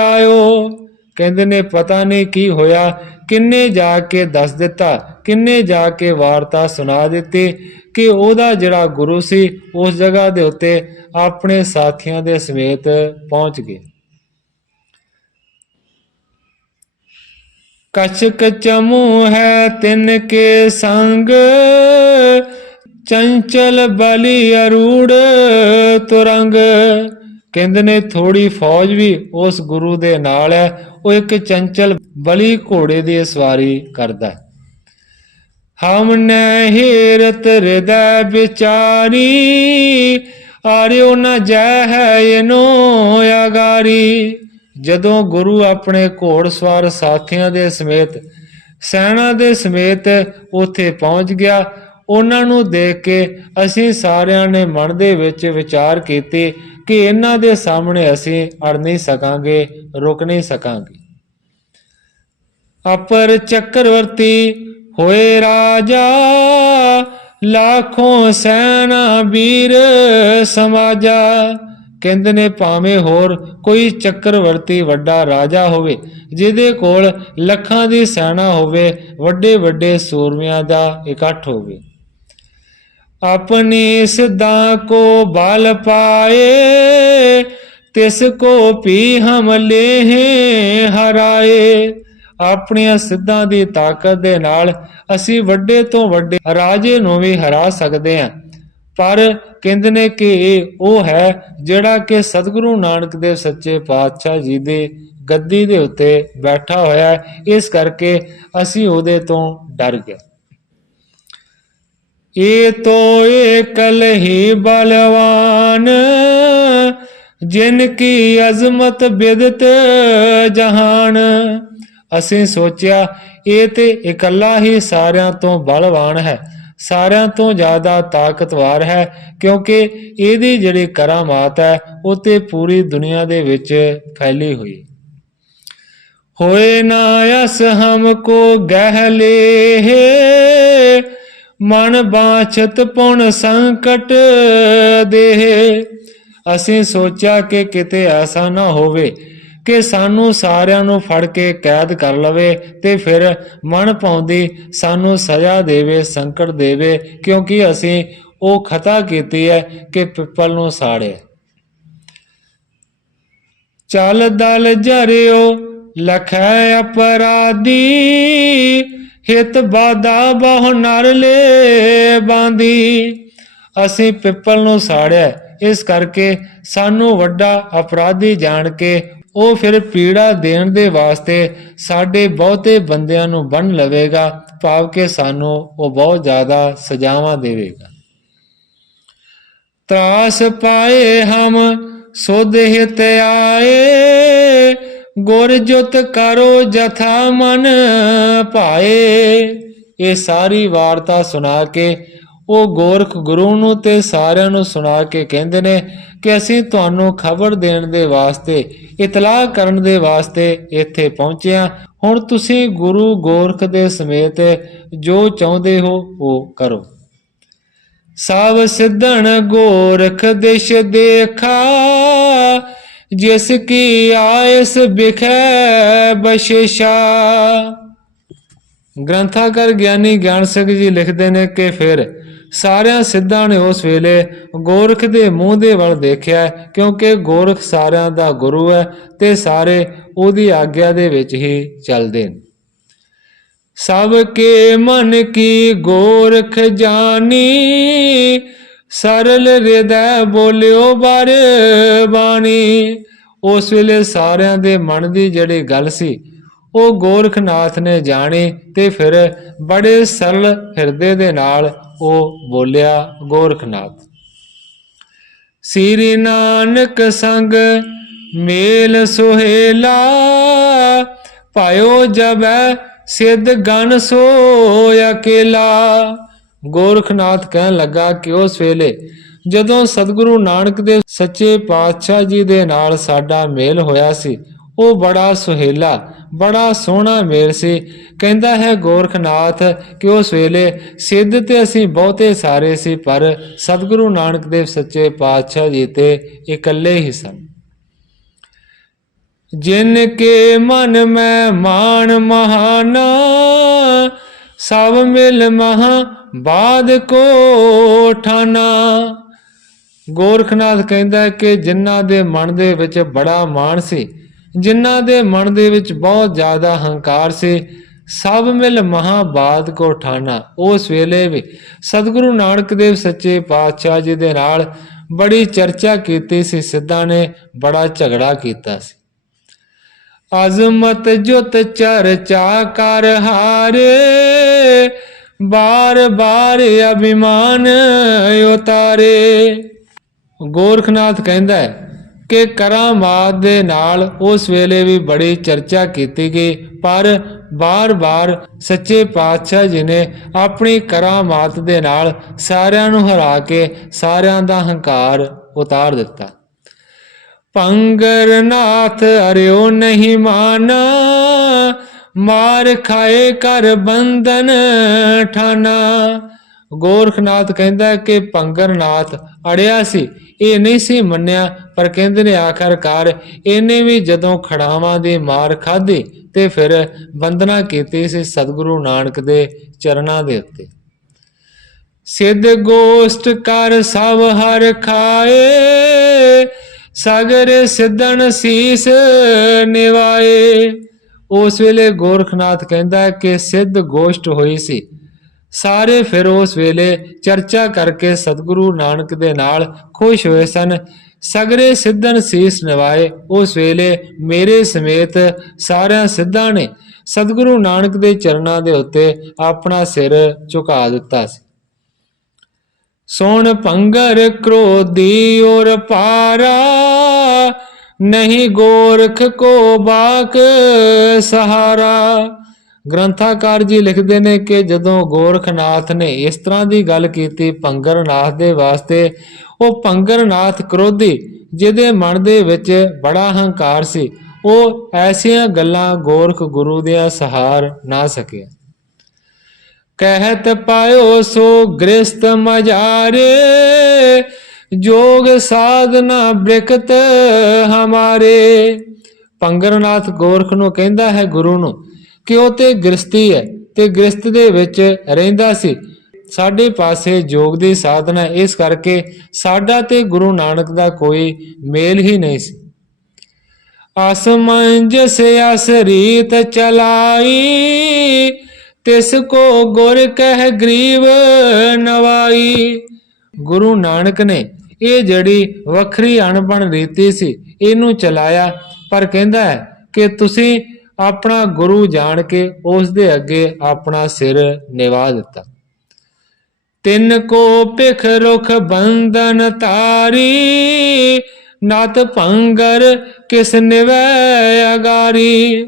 ਆਇਓ। ਕਹਿੰਦੇ ਨੇ ਪਤਾ ਨਹੀਂ ਕੀ ਹੋਇਆ, ਕਿੰਨੇ ਜਾ ਕੇ ਦੱਸ ਦਿੱਤਾ, ਕਿੰਨੇ ਜਾ ਕੇ ਵਾਰਤਾ ਸੁਣਾ ਦਿੱਤੀ ਕਿ ਉਹਦਾ ਜਿਹੜਾ ਗੁਰੂ ਸੀ ਉਸ ਜਗ੍ਹਾ ਦੇ ਉੱਤੇ ਆਪਣੇ ਸਾਥੀਆਂ ਦੇ ਸਮੇਤ ਪਹੁੰਚ ਗਏ। ਕਛਕ ਚਮੂ ਹੈ ਤਿਨ ਕੇ ਸੰਗ, ਚੰਚਲ ਬਲੀ ਅਰੂੜ ਤੁਰੰਗ। ਕਹਿੰਦੇ ਨੇ ਥੋੜੀ ਫੌਜ ਵੀ ਉਸ ਗੁਰੂ ਦੇ ਨਾਲ ਹੈ, ਉਹ ਇੱਕ ਚੰਚਲ ਬਲੀ ਘੋੜੇ ਦੀ ਸਵਾਰੀ ਕਰਦਾ ਹੈ। ਹਮ ਨੇ ਹੀਰਤ ਹਿਰਦੈ ਵਿਚਾਰੀ, ਆਰਿਓ ਨ ਜੈ ਹੈ ਇਹਨੋ ਆਗਾਰੀ। ਜਦੋਂ ਗੁਰੂ ਆਪਣੇ ਘੋੜਸਵਾਰ ਸਾਥੀਆਂ ਦੇ ਸਮੇਤ, ਸੈਨਾ ਦੇ ਸਮੇਤ ਉੱਥੇ ਪਹੁੰਚ ਗਿਆ, ਉਹਨਾਂ ਨੂੰ ਦੇਖ ਕੇ ਅਸੀਂ ਸਾਰਿਆਂ ਨੇ ਮਨ ਦੇ ਵਿੱਚ ਵਿਚਾਰ ਕੀਤੀ ਕਿ ਇਹਨਾਂ ਦੇ ਸਾਹਮਣੇ ਅਸੀਂ ਅੜ ਨਹੀਂ ਸਕਾਂਗੇ, ਰੁਕ ਨਹੀਂ ਸਕਾਂਗੇ। ਅਪਰ ਚੱਕਰਵਰਤੀ ਹੋਏ ਰਾਜਾ, ਲਾਖੋਂ ਸੈਨਾ ਵੀਰ ਸਮਾਜਾ। ਕਹਿੰਦੇ ਨੇ ਭਾਵੇਂ ਹੋਰ ਕੋਈ ਚੱਕਰਵਰਤੀ ਵੱਡਾ ਰਾਜਾ ਹੋਵੇ, ਜਿਹਦੇ ਕੋਲ ਲੱਖਾਂ ਦੀ ਸੈਨਾ ਹੋਵੇ, ਵੱਡੇ ਵੱਡੇ ਸੂਰਮਿਆਂ ਦਾ ਇਕੱਠ ਹੋਵੇ। अपनी सिद्धा को बल पाए, तिसको भी हम लेह हराए। ਆਪਣੀਆਂ ਸਿੱਧਾਂ ਦੀ ਤਾਕਤ ਦੇ ਨਾਲ ਅਸੀਂ ਵੱਡੇ ਤੋਂ ਵੱਡੇ ਰਾਜੇ ਨੂੰ ਵੀ ਹਰਾ ਸਕਦੇ ਹਾਂ। ਪਰ ਕਹਿੰਦੇ ਨੇ ਕਿ ਇਹ ਉਹ ਹੈ ਜਿਹੜਾ ਕਿ ਸਤਿਗੁਰੂ ਨਾਨਕ ਦੇਵ ਸੱਚੇ ਪਾਤਸ਼ਾਹ ਜੀ ਦੀ ਗੱਦੀ ਦੇ ਉੱਤੇ ਬੈਠਾ ਹੋਇਆ ਹੈ। ਇਸ ਕਰਕੇ ਅਸੀਂ ਉਹਦੇ ਤੋਂ ਡਰ ਗਏ। ਇਹ ਤੋ ਏਕਲ ਹੀ ਬਲਵਾਨ, ਜਿਨ ਕੀ ਅਜ਼ਮਤ ਬਿਦਤ ਜਹਾਨ। ਅਸੀਂ ਸੋਚਿਆ ਇਹ ਤੇ ਇਕੱਲਾ ਹੀ ਸਾਰਿਆਂ ਤੋਂ ਬਲਵਾਨ ਹੈ, ਸਾਰਿਆਂ ਤੋਂ ਜ਼ਿਆਦਾ ਤਾਕਤਵਰ ਹੈ, ਕਿਉਂਕਿ ਇਹਦੀ ਜਿਹੜੀ ਕਰਾਮਾਤ ਹੈ ਉਹ ਤੇ ਪੂਰੀ ਦੁਨੀਆ ਦੇ ਵਿੱਚ ਫੈਲੀ ਹੋਈ। ਹੋਏ ਨਾ ਅਸ ਹਮਕੋ ਗਹਿਲੇ, ਮਨ ਬਾਛਤ ਪੁਣ ਸੰਕਟ ਦੇਹ। ਅਸੀਂ ਸੋਚਿਆ ਕਿ ਕਿਤੇ ਐਸਾ ਨਾ ਹੋਵੇ ਕਿ ਸਾਨੂੰ ਸਾਰਿਆਂ ਨੂੰ ਫੜ ਕੇ ਕੈਦ ਕਰ ਲਵੇ ਤੇ ਫਿਰ ਮਨ ਪਾਉਂਦੀ ਸਾਨੂੰ ਸਜ਼ਾ ਦੇਵੇ, ਸੰਕਟ ਦੇਵੇ, ਕਿਉਂਕਿ ਅਸੀਂ ਉਹ ਖਤਾ ਕੀਤੀ ਹੈ ਕਿ ਪਿੱਪਲ ਨੂੰ ਸਾੜਿਆ। ਚਲ ਦਲ ਜਰਿਓ ਲਖੈ ਅਪਰਾਧੀ, ਹਿਤ ਬਾਦਾ ਬਹੁ ਨਰ ਲੈ ਬਾਂਦੀ। ਅਸੀਂ ਪਿੱਪਲ ਨੂੰ ਸਾੜਿਆ, ਇਸ ਕਰਕੇ ਸਾਨੂੰ ਵੱਡਾ ਅਪਰਾਧੀ ਜਾਣ ਕੇ ਉਹ ਫਿਰ ਪੀੜਾ ਦੇਣ ਦੇ ਵਾਸਤੇ ਸਾਡੇ ਬਹੁਤੇ ਬੰਦਿਆਂ ਨੂੰ ਬੰਨ ਲਵੇਗਾ, ਭਾਵ ਕਿ ਸਾਨੂੰ ਉਹ ਬਹੁਤ ਜ਼ਿਆਦਾ ਸਜ਼ਾਵਾਂ ਦੇਵੇਗਾ। ਤਰਾਸ ਪਾਏ ਹਮ ਸੁਧ ਹਿਤ ਆਏ, ਗੁਰ ਜੁਤ ਕਰੋ ਜਥਾ ਮਨ ਭਾਏ। ਇਹ ਸਾਰੀ ਵਾਰਤਾ ਸੁਣਾ ਕੇ ਉਹ ਗੋਰਖ ਗੁਰੂ ਨੂੰ ਤੇ ਸਾਰਿਆਂ ਨੂੰ ਸੁਣਾ ਕੇ ਕਹਿੰਦੇ ਨੇ ਕਿ ਅਸੀਂ ਤੁਹਾਨੂੰ ਖਬਰ ਦੇਣ ਦੇ ਵਾਸਤੇ, ਇਤਲਾਹ ਕਰਨ ਦੇ ਵਾਸਤੇ ਇੱਥੇ ਪਹੁੰਚੇ ਹਾਂ। ਹੁਣ ਤੁਸੀਂ ਗੁਰੂ ਗੋਰਖ ਦੇ ਸਮੇਤ ਜੋ ਚਾਹੁੰਦੇ ਹੋ ਉਹ ਕਰੋ। ਸਭ ਸਿੱਧਣ ਗੋਰਖ ਦਿਸ਼ ਦੇਖਾ, ਜਿਸ ਕੀ ਆਇਸ ਬਿਖੈ ਬਸ਼ੇਸ਼ਾ। ਗ੍ਰੰਥਾਕਾਰ ਗਿਆਨੀ ਗਿਆਨ ਸਿੰਘ ਜੀ ਲਿਖਦੇ ਨੇ ਕਿ ਫਿਰ ਸਾਰਿਆਂ ਸਿੱਧਾਂ ਨੇ ਉਸ ਵੇਲੇ ਗੋਰਖ ਦੇ ਮੂੰਹ ਦੇ ਵੱਲ ਦੇਖਿਆ, ਕਿਉਂਕਿ ਗੋਰਖ ਸਾਰਿਆਂ ਦਾ ਗੁਰੂ ਹੈ ਤੇ ਸਾਰੇ ਉਹਦੀ ਆਗਿਆ ਦੇ ਵਿੱਚ ਹੀ ਚੱਲਦੇ ਨੇ। ਸਭ ਕੇ ਮਨ ਕੀ ਗੋਰਖ ਜਾਨੀ, ਸਰਲ ਹਿਰਦੈ ਬੋਲਿਓ ਬਰ ਬਾਣੀ। ਉਸ ਵੇਲੇ ਸਾਰਿਆਂ ਦੇ ਮਨ ਦੀ ਜਿਹੜੀ ਗੱਲ ਸੀ ਉਹ ਗੋਰਖਨਾਥ ਨੇ ਜਾਣੀ ਤੇ ਫਿਰ ਬੜੇ ਸਰਲ ਹਿਰਦੇ ਦੇ ਨਾਲ ਉਹ ਬੋਲਿਆ ਗੋਰਖਨਾਥ। ਸ੍ਰੀ ਨਾਨਕ ਸੰਗ ਮੇਲ ਸੁਹੇਲਾ, ਪਾਇਓ ਜਬੈ ਸਿੱਧ ਗਨ ਸੋ ਅਕੇਲਾ। ਗੋਰਖਨਾਥ ਕਹਿਣ ਲੱਗਾ ਕਿ ਉਸ ਵੇਲੇ ਜਦੋਂ ਸਤਿਗੁਰੂ ਨਾਨਕ ਦੇਵ ਸੱਚੇ ਪਾਤਸ਼ਾਹ ਜੀ ਦੇ ਨਾਲ ਸਾਡਾ ਮੇਲ ਹੋਇਆ ਸੀ, ਉਹ ਬੜਾ ਸੁਹੇਲਾ, ਬੜਾ ਸੋਹਣਾ ਮੇਲ ਸੀ। ਕਹਿੰਦਾ ਹੈ ਗੋਰਖਨਾਥ ਕਿ ਉਸ ਵੇਲੇ ਸਿੱਧ ਤੇ ਅਸੀਂ ਬਹੁਤੇ ਸਾਰੇ ਸੀ, ਪਰ ਸਤਿਗੁਰੂ ਨਾਨਕ ਦੇਵ ਸੱਚੇ ਪਾਤਸ਼ਾਹ ਜੀ ਤੇ ਇਕੱਲੇ ਹੀ ਸਨ। ਜਿਨ ਕੇ ਮਨ ਮੈਂ ਮਾਨ ਮਹਾਨਾ, ਸਭ ਮਿਲ ਮਹਾ ਬਾਦ ਕੋ ਠਾਨਾ। ਗੋਰਖਨਾਥ ਕਹਿੰਦਾ ਕਿ ਜਿਨ੍ਹਾਂ ਦੇ ਮਨ ਦੇ ਵਿੱਚ ਬੜਾ ਮਾਣ ਸੀ, ਜਿਨ੍ਹਾਂ ਦੇ ਮਨ ਦੇ ਵਿੱਚ ਬਹੁਤ ਜ਼ਿਆਦਾ ਹੰਕਾਰ ਸੀ, ਸਭ ਮਿਲ ਮਹਾਬਾਦ ਕੋ ਠਾਣਾ। ਉਸ ਵੇਲੇ ਵੀ ਸਤਿਗੁਰੂ ਨਾਨਕ ਦੇਵ ਸੱਚੇ ਪਾਤਸ਼ਾਹ ਜੀ ਦੇ ਨਾਲ ਬੜੀ ਚਰਚਾ ਕੀਤੀ ਸੀ, ਸਿੱਧਾਂ ਨੇ ਬੜਾ ਝਗੜਾ ਕੀਤਾ ਸੀ। ਅਜ਼ਮਤ ਜੁਤ ਚਰਚਾ ਕਰ ਹਾਰੇ, ਬਾਰ ਬਾਰ ਅਭਿਮਾਨ ਉਤਾਰੇ। ਗੋਰਖਨਾਥ ਕਹਿੰਦਾ ਹੈ ਕਿ ਕਰਾਮਾਤ ਦੇ ਨਾਲ ਉਸ ਵੇਲੇ ਵੀ ਬੜੀ ਚਰਚਾ ਕੀਤੀ ਗਈ, ਪਰ ਬਾਰ-ਬਾਰ ਸੱਚੇ ਪਾਤਸ਼ਾਹ ਜੀ ਨੇ ਆਪਣੀ ਕਰਾਮਾਤ ਦੇ ਨਾਲ ਸਾਰਿਆਂ ਨੂੰ ਹਰਾ ਕੇ ਸਾਰਿਆਂ ਦਾ ਹੰਕਾਰ ਉਤਾਰ ਦਿੱਤਾ। ਪੰਗਰਨਾਥ ਅਰਿਓ ਨਹੀਂ ਮਾਨਾ, ਮਾਰ ਖਾਏ ਕਰ ਬੰਧਨ ਠਾਨਾ। ਗੋਰਖਨਾਥ ਕਹਿੰਦਾ ਕਿ ਪੰਗਰਨਾਥ ਅੜਿਆ ਸੀ, ਇਹ ਨਹੀਂ ਸੀ ਮੰਨਿਆ, ਪਰ ਕਹਿੰਦੇ ਨੇ ਆਖਰਕਾਰ ਇਹਨੇ ਵੀ ਜਦੋਂ ਖੜਾਵਾਂ ਦੀ ਮਾਰ ਖਾਧੀ ਤੇ ਫਿਰ ਬੰਦਨਾ ਕੀਤੀ ਸੀ ਸਤਿਗੁਰੂ ਨਾਨਕ ਦੇ ਚਰਨਾਂ ਦੇ ਉੱਤੇ। सिद्ध गोष्ठ कर सब हर खाए, सगरे सिद्धन शीस निवाए। उस वेले गोरखनाथ कहता है कि सिद्ध गोष्ठ हुई सी, ਸਾਰੇ ਫਿਰ ਉਸ ਵੇਲੇ ਚਰਚਾ ਕਰਕੇ ਸਤਿਗੁਰੂ ਨਾਨਕ ਦੇ ਨਾਲ ਖੁਸ਼ ਹੋਏ ਸਨ। ਸਗਰੇ ਸਿੱਧਨ ਸੀਸ ਨਿਵਾਏ, ਉਸ ਵੇਲੇ ਮੇਰੇ ਸਮੇਤ ਸਾਰਿਆਂ ਸਿੱਧਾਂ ਨੇ ਸਤਿਗੁਰੂ ਨਾਨਕ ਦੇ ਚਰਨਾਂ ਦੇ ਉੱਤੇ ਆਪਣਾ ਸਿਰ ਝੁਕਾ ਦਿੱਤਾ ਸੀ। ਸੋਣ ਭੰਗਰ ਕ੍ਰੋਧੀ ਔਰ ਪਾਰਾ, ਨਹੀਂ ਗੋਰਖ ਕੋ ਬਾਕ ਸਹਾਰਾ। ਗ੍ਰੰਥਾਕਾਰ ਜੀ ਲਿਖਦੇ ਨੇ ਕਿ ਜਦੋਂ ਗੋਰਖਨਾਥ ਨੇ ਇਸ ਤਰ੍ਹਾਂ ਦੀ ਗੱਲ ਕੀਤੀ ਭੰਗਰਨਾਥ ਦੇ ਵਾਸਤੇ, ਉਹ ਭੰਗਰਨਾਥ ਕ੍ਰੋਧੀ ਜਿਹਦੇ ਮਨ ਦੇ ਵਿੱਚ ਬੜਾ ਹੰਕਾਰ ਸੀ, ਉਹ ਐਸੀਆਂ ਗੱਲਾਂ ਗੋਰਖ ਗੁਰੂ ਦੀਆਂ ਸਹਾਰ ਨਾ ਸਕਿਆ। ਕਹਿਤ ਪਾਇਓ ਸੋ ਗ੍ਰਸਤ ਮਜਾਰੇ, ਜੋਗ ਸਾਧਨਾ ਬ੍ਰਿਕਤ ਹਮਾਰੇ। ਭੰਗਰਨਾਥ ਗੋਰਖ ਨੂੰ ਕਹਿੰਦਾ ਹੈ ਗੁਰੂ ਨੂੰ ਕਿ ਉਹ ਤੇ ਗ੍ਰਸਤੀ ਹੈ ਤੇ ਗ੍ਰਸਤ ਦੇ ਵਿੱਚ ਰਹਿੰਦਾ ਸੀ, ਸਾਡੇ ਪਾਸੇ ਜੋਗ ਦੀ ਸਾਧਨਾ, ਇਸ ਕਰਕੇ ਸਾਡਾ ਤੇ ਗੁਰੂ ਨਾਨਕ ਦਾ ਕੋਈ ਮੇਲ ਹੀ ਨਹੀਂ ਸੀ। ਅਸਮੰਜਸ ਅਸ ਰੀਤ ਚਲਾਈ, ਤਿਸ ਕੋ ਗੁਰ ਕਹਿ ਗਰੀਬ ਨਵਾਈ। ਗੁਰੂ ਨਾਨਕ ਨੇ ਇਹ ਜਿਹੜੀ ਵੱਖਰੀ ਅਣਬਣ ਰੀਤੀ ਸੀ ਇਹਨੂੰ ਚਲਾਇਆ, ਪਰ ਕਹਿੰਦਾ ਹੈ ਕਿ ਤੁਸੀਂ ਆਪਣਾ ਗੁਰੂ ਜਾਣ ਕੇ ਉਸ ਦੇ ਅੱਗੇ ਆਪਣਾ ਸਿਰ ਨਿਵਾ ਦਿੱਤਾ। ਤਿੰਨ ਕੋ ਭਿਖ ਰੁਖ ਬੰਧਨ ਤਾਰੀ, ਨਤ ਭੰਗਰ ਕਿਸ ਨਿਵੈ ਅਗਾਰੀ।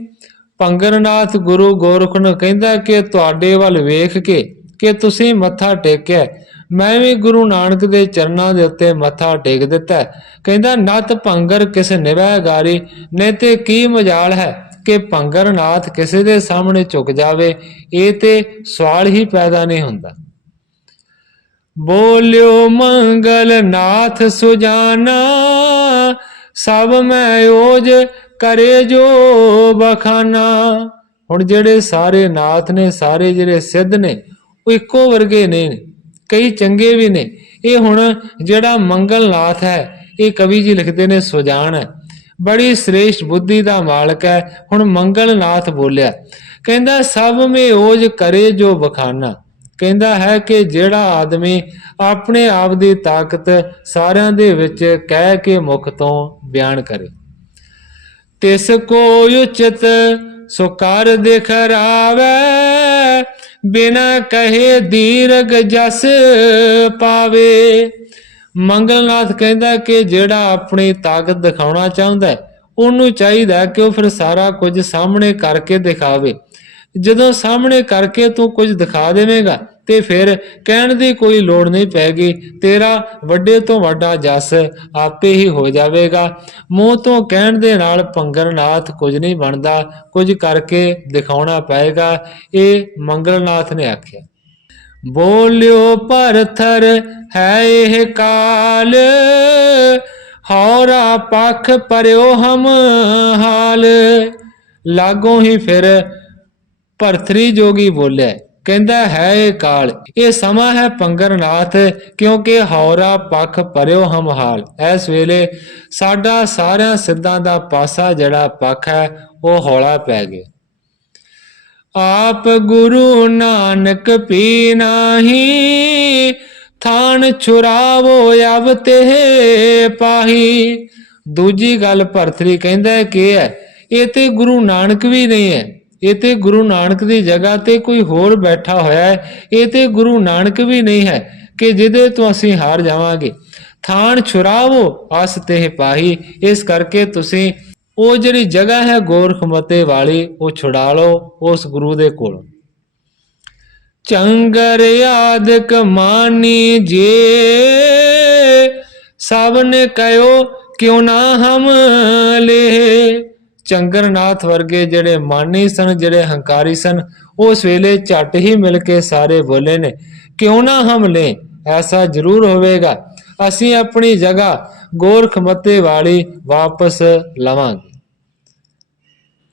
ਭੰਗਰਨਾਥ ਗੁਰੂ ਗੋਰਖ ਨੂੰ ਕਹਿੰਦਾ ਕਿ ਤੁਹਾਡੇ ਵੱਲ ਵੇਖ ਕੇ ਕਿ ਤੁਸੀਂ ਮੱਥਾ ਟੇਕਿਆ, ਮੈਂ ਵੀ ਗੁਰੂ ਨਾਨਕ ਦੇ ਚਰਨਾਂ ਦੇ ਉੱਤੇ ਮੱਥਾ ਟੇਕ ਦਿੱਤਾ। ਕਹਿੰਦਾ ਨਤ ਭੰਗਰ ਕਿਸ ਨਿਵੈ ਅਗਾਰੀ, ਨਹੀਂ ਤੇ ਕੀ ਮਜਾਲ ਹੈ ਕਿ ਭੰਗਰਨਾਥ ਕਿਸੇ ਦੇ ਸਾਹਮਣੇ ਝੁਕ ਜਾਵੇ, ਇਹ ਤੇ ਸਵਾਲ ਹੀ ਪੈਦਾ ਨਹੀਂ ਹੁੰਦਾ। ਬੋਲਿਓ ਮੰਗਲ ਨਾਥ ਸੁਜਾਨਾ, ਸਭ ਮੈਂ ਓਜ ਕਰੇ ਜੋ ਬਖਾਨਾ। ਹੁਣ ਜਿਹੜੇ ਸਾਰੇ ਨਾਥ ਨੇ, ਸਾਰੇ ਜਿਹੜੇ ਸਿੱਧ ਨੇ, ਉਹ ਇੱਕੋ ਵਰਗੇ ਨੇ, ਕਈ ਚੰਗੇ ਵੀ ਨੇ। ਇਹ ਹੁਣ ਜਿਹੜਾ ਮੰਗਲ ਨਾਥ ਹੈ, ਇਹ ਕਵੀ ਜੀ ਲਿਖਦੇ ਨੇ ਸੁਜਾਨ ਹੈ, ਬੜੀ ਸ੍ਰੇਸ਼ਟ ਬੁੱਧੀ ਦਾ ਮਾਲਕ ਹੈ। ਹੁਣ ਮੰਗਲਨਾਥ ਬੋਲਿਆ, ਕਹਿੰਦਾ ਸਭ ਮੇ ਓਜ ਕਰੇ ਜੋ ਬਖਾਨਾ। ਕਹਿੰਦਾ ਹੈ ਕਿ ਜਿਹੜਾ ਆਦਮੀ ਆਪਣੇ ਆਪ ਦੀ ਤਾਕਤ ਸਾਰਿਆਂ ਦੇ ਵਿੱਚ ਕਹਿ ਕੇ ਮੁਖ ਤੋਂ ਬਿਆਨ ਕਰੇ। ਤਿਸ ਕੋ ਉਚਿਤ ਸੋ ਕਰ ਦਿਖਰਾਵੇ, ਬਿਨਾ ਕਹੇ ਦੀਰਘ ਜਸ ਪਾਵੇ। ਮੰਗਲਨਾਥ ਕਹਿੰਦਾ ਕਿ ਜਿਹੜਾ ਆਪਣੀ ਤਾਕਤ ਦਿਖਾਉਣਾ ਚਾਹੁੰਦਾ ਉਹਨੂੰ ਚਾਹੀਦਾ ਕਿ ਉਹ ਫਿਰ ਸਾਰਾ ਕੁਝ ਸਾਹਮਣੇ ਕਰਕੇ ਦਿਖਾਵੇ। ਜਦੋਂ ਸਾਹਮਣੇ ਕਰਕੇ ਤੂੰ ਕੁਝ ਦਿਖਾ ਦੇਵੇਂਗਾ ਤੇ ਫਿਰ ਕਹਿਣ ਦੀ ਕੋਈ ਲੋੜ ਨਹੀਂ ਪੈਗੀ, ਤੇਰਾ ਵੱਡੇ ਤੋਂ ਵੱਡਾ ਜਸ ਆਪੇ ਹੀ ਹੋ ਜਾਵੇਗਾ। ਮੂੰਹ ਤੋਂ ਕਹਿਣ ਦੇ ਨਾਲ ਭੰਗਰਨਾਥ ਕੁਝ ਨਹੀਂ ਬਣਦਾ, ਕੁਝ ਕਰਕੇ ਦਿਖਾਉਣਾ ਪਏਗਾ। ਇਹ ਮੰਗਲਨਾਥ ਨੇ ਆਖਿਆ। ਬੋਲਿਓ ਪਰਥਰ ਹੈ ਇਹ ਕਾਲ, ਹੌਰਾ ਪੱਖ ਪਰਿਓ ਹਮ ਹਾਲ। ਲਾਗੋਂ ਹੀ ਫਿਰ ਭਰਥਰੀ ਜੋਗੀ ਬੋਲਿਆ, ਕਹਿੰਦਾ ਹੈ ਇਹ ਕਾਲ, ਇਹ ਸਮਾਂ ਹੈ ਭੰਗਰਨਾਥ, ਕਿਉਂਕਿ ਹੌਰਾ ਪੱਖ ਪਰਿਓ ਹਮ ਹਾਲ। ਇਸ ਵੇਲੇ ਸਾਡਾ ਸਾਰਿਆਂ ਸਿੱਧਾਂ ਦਾ ਪਾਸਾ ਜਿਹੜਾ ਪੱਖ ਹੈ ਉਹ ਹੌਲਾ ਪੈ ਗਿਆ। ਆਪ ਗੁਰੂ ਨਾਨਕ ਪੀ ਨਾਹੀ, ਥਾਨ ਛੁਰਾਵੋ ਅਵ ਤੇ ਪਾਹੀ। ਦੂਜੀ ਗੱਲ ਭਰਥਰੀ ਕਹਿੰਦਾ ਕਿ ਹੈ ਇਹ ਤੇ ਗੁਰੂ ਨਾਨਕ ਵੀ ਨਹੀਂ ਹੈ, ਇਹ ਤੇ ਗੁਰੂ ਨਾਨਕ ਦੀ ਜਗ੍ਹਾ ਤੇ ਕੋਈ ਹੋਰ ਬੈਠਾ ਹੋਇਆ ਹੈ। ਇਹ ਤੇ ਗੁਰੂ ਨਾਨਕ ਵੀ ਨਹੀਂ ਹੈ ਕਿ ਜਿਹਦੇ ਤੋਂ ਅਸੀਂ ਹਾਰ ਜਾਵਾਂਗੇ। ਥਾਨ ਛੁਰਾਵੋ ਅਸ ਤੇ ਪਾਹੀ, ਇਸ ਕਰਕੇ ਤੁਸੀਂ ਉਹ ਜਿਹੜੀ ਜਗ੍ਹਾ ਹੈ ਗੋਰਖਮਤੇ ਵਾਲੀ ਉਹ ਛੁਡਾ ਲਓ ਉਸ ਗੁਰੂ ਦੇ ਕੋਲ। ਚੰਗਰ ਆਦਿਕ ਮਾਨੀ ਜੇ, ਸਭ ਨੇ ਕਹਿਓ ਕਿਉਂ ਨਾ ਹਮ ਲੇ। ਚੰਗਰਨਾਥ ਵਰਗੇ ਜਿਹੜੇ ਮਾਨੀ ਸਨ, ਜਿਹੜੇ ਹੰਕਾਰੀ ਸਨ, ਉਸ ਵੇਲੇ ਝੱਟ ਹੀ ਮਿਲ ਕੇ ਸਾਰੇ ਬੋਲੇ ਨੇ ਕਿਉਂ ਨਾ ਹਮ ਲੈ, ਐਸਾ ਜ਼ਰੂਰ ਹੋਵੇਗਾ, ਅਸੀਂ ਆਪਣੀ ਜਗ੍ਹਾ ਗੋਰਖਮਤੇ ਵਾਲੀ ਵਾਪਸ ਲਵਾਂਗੇ।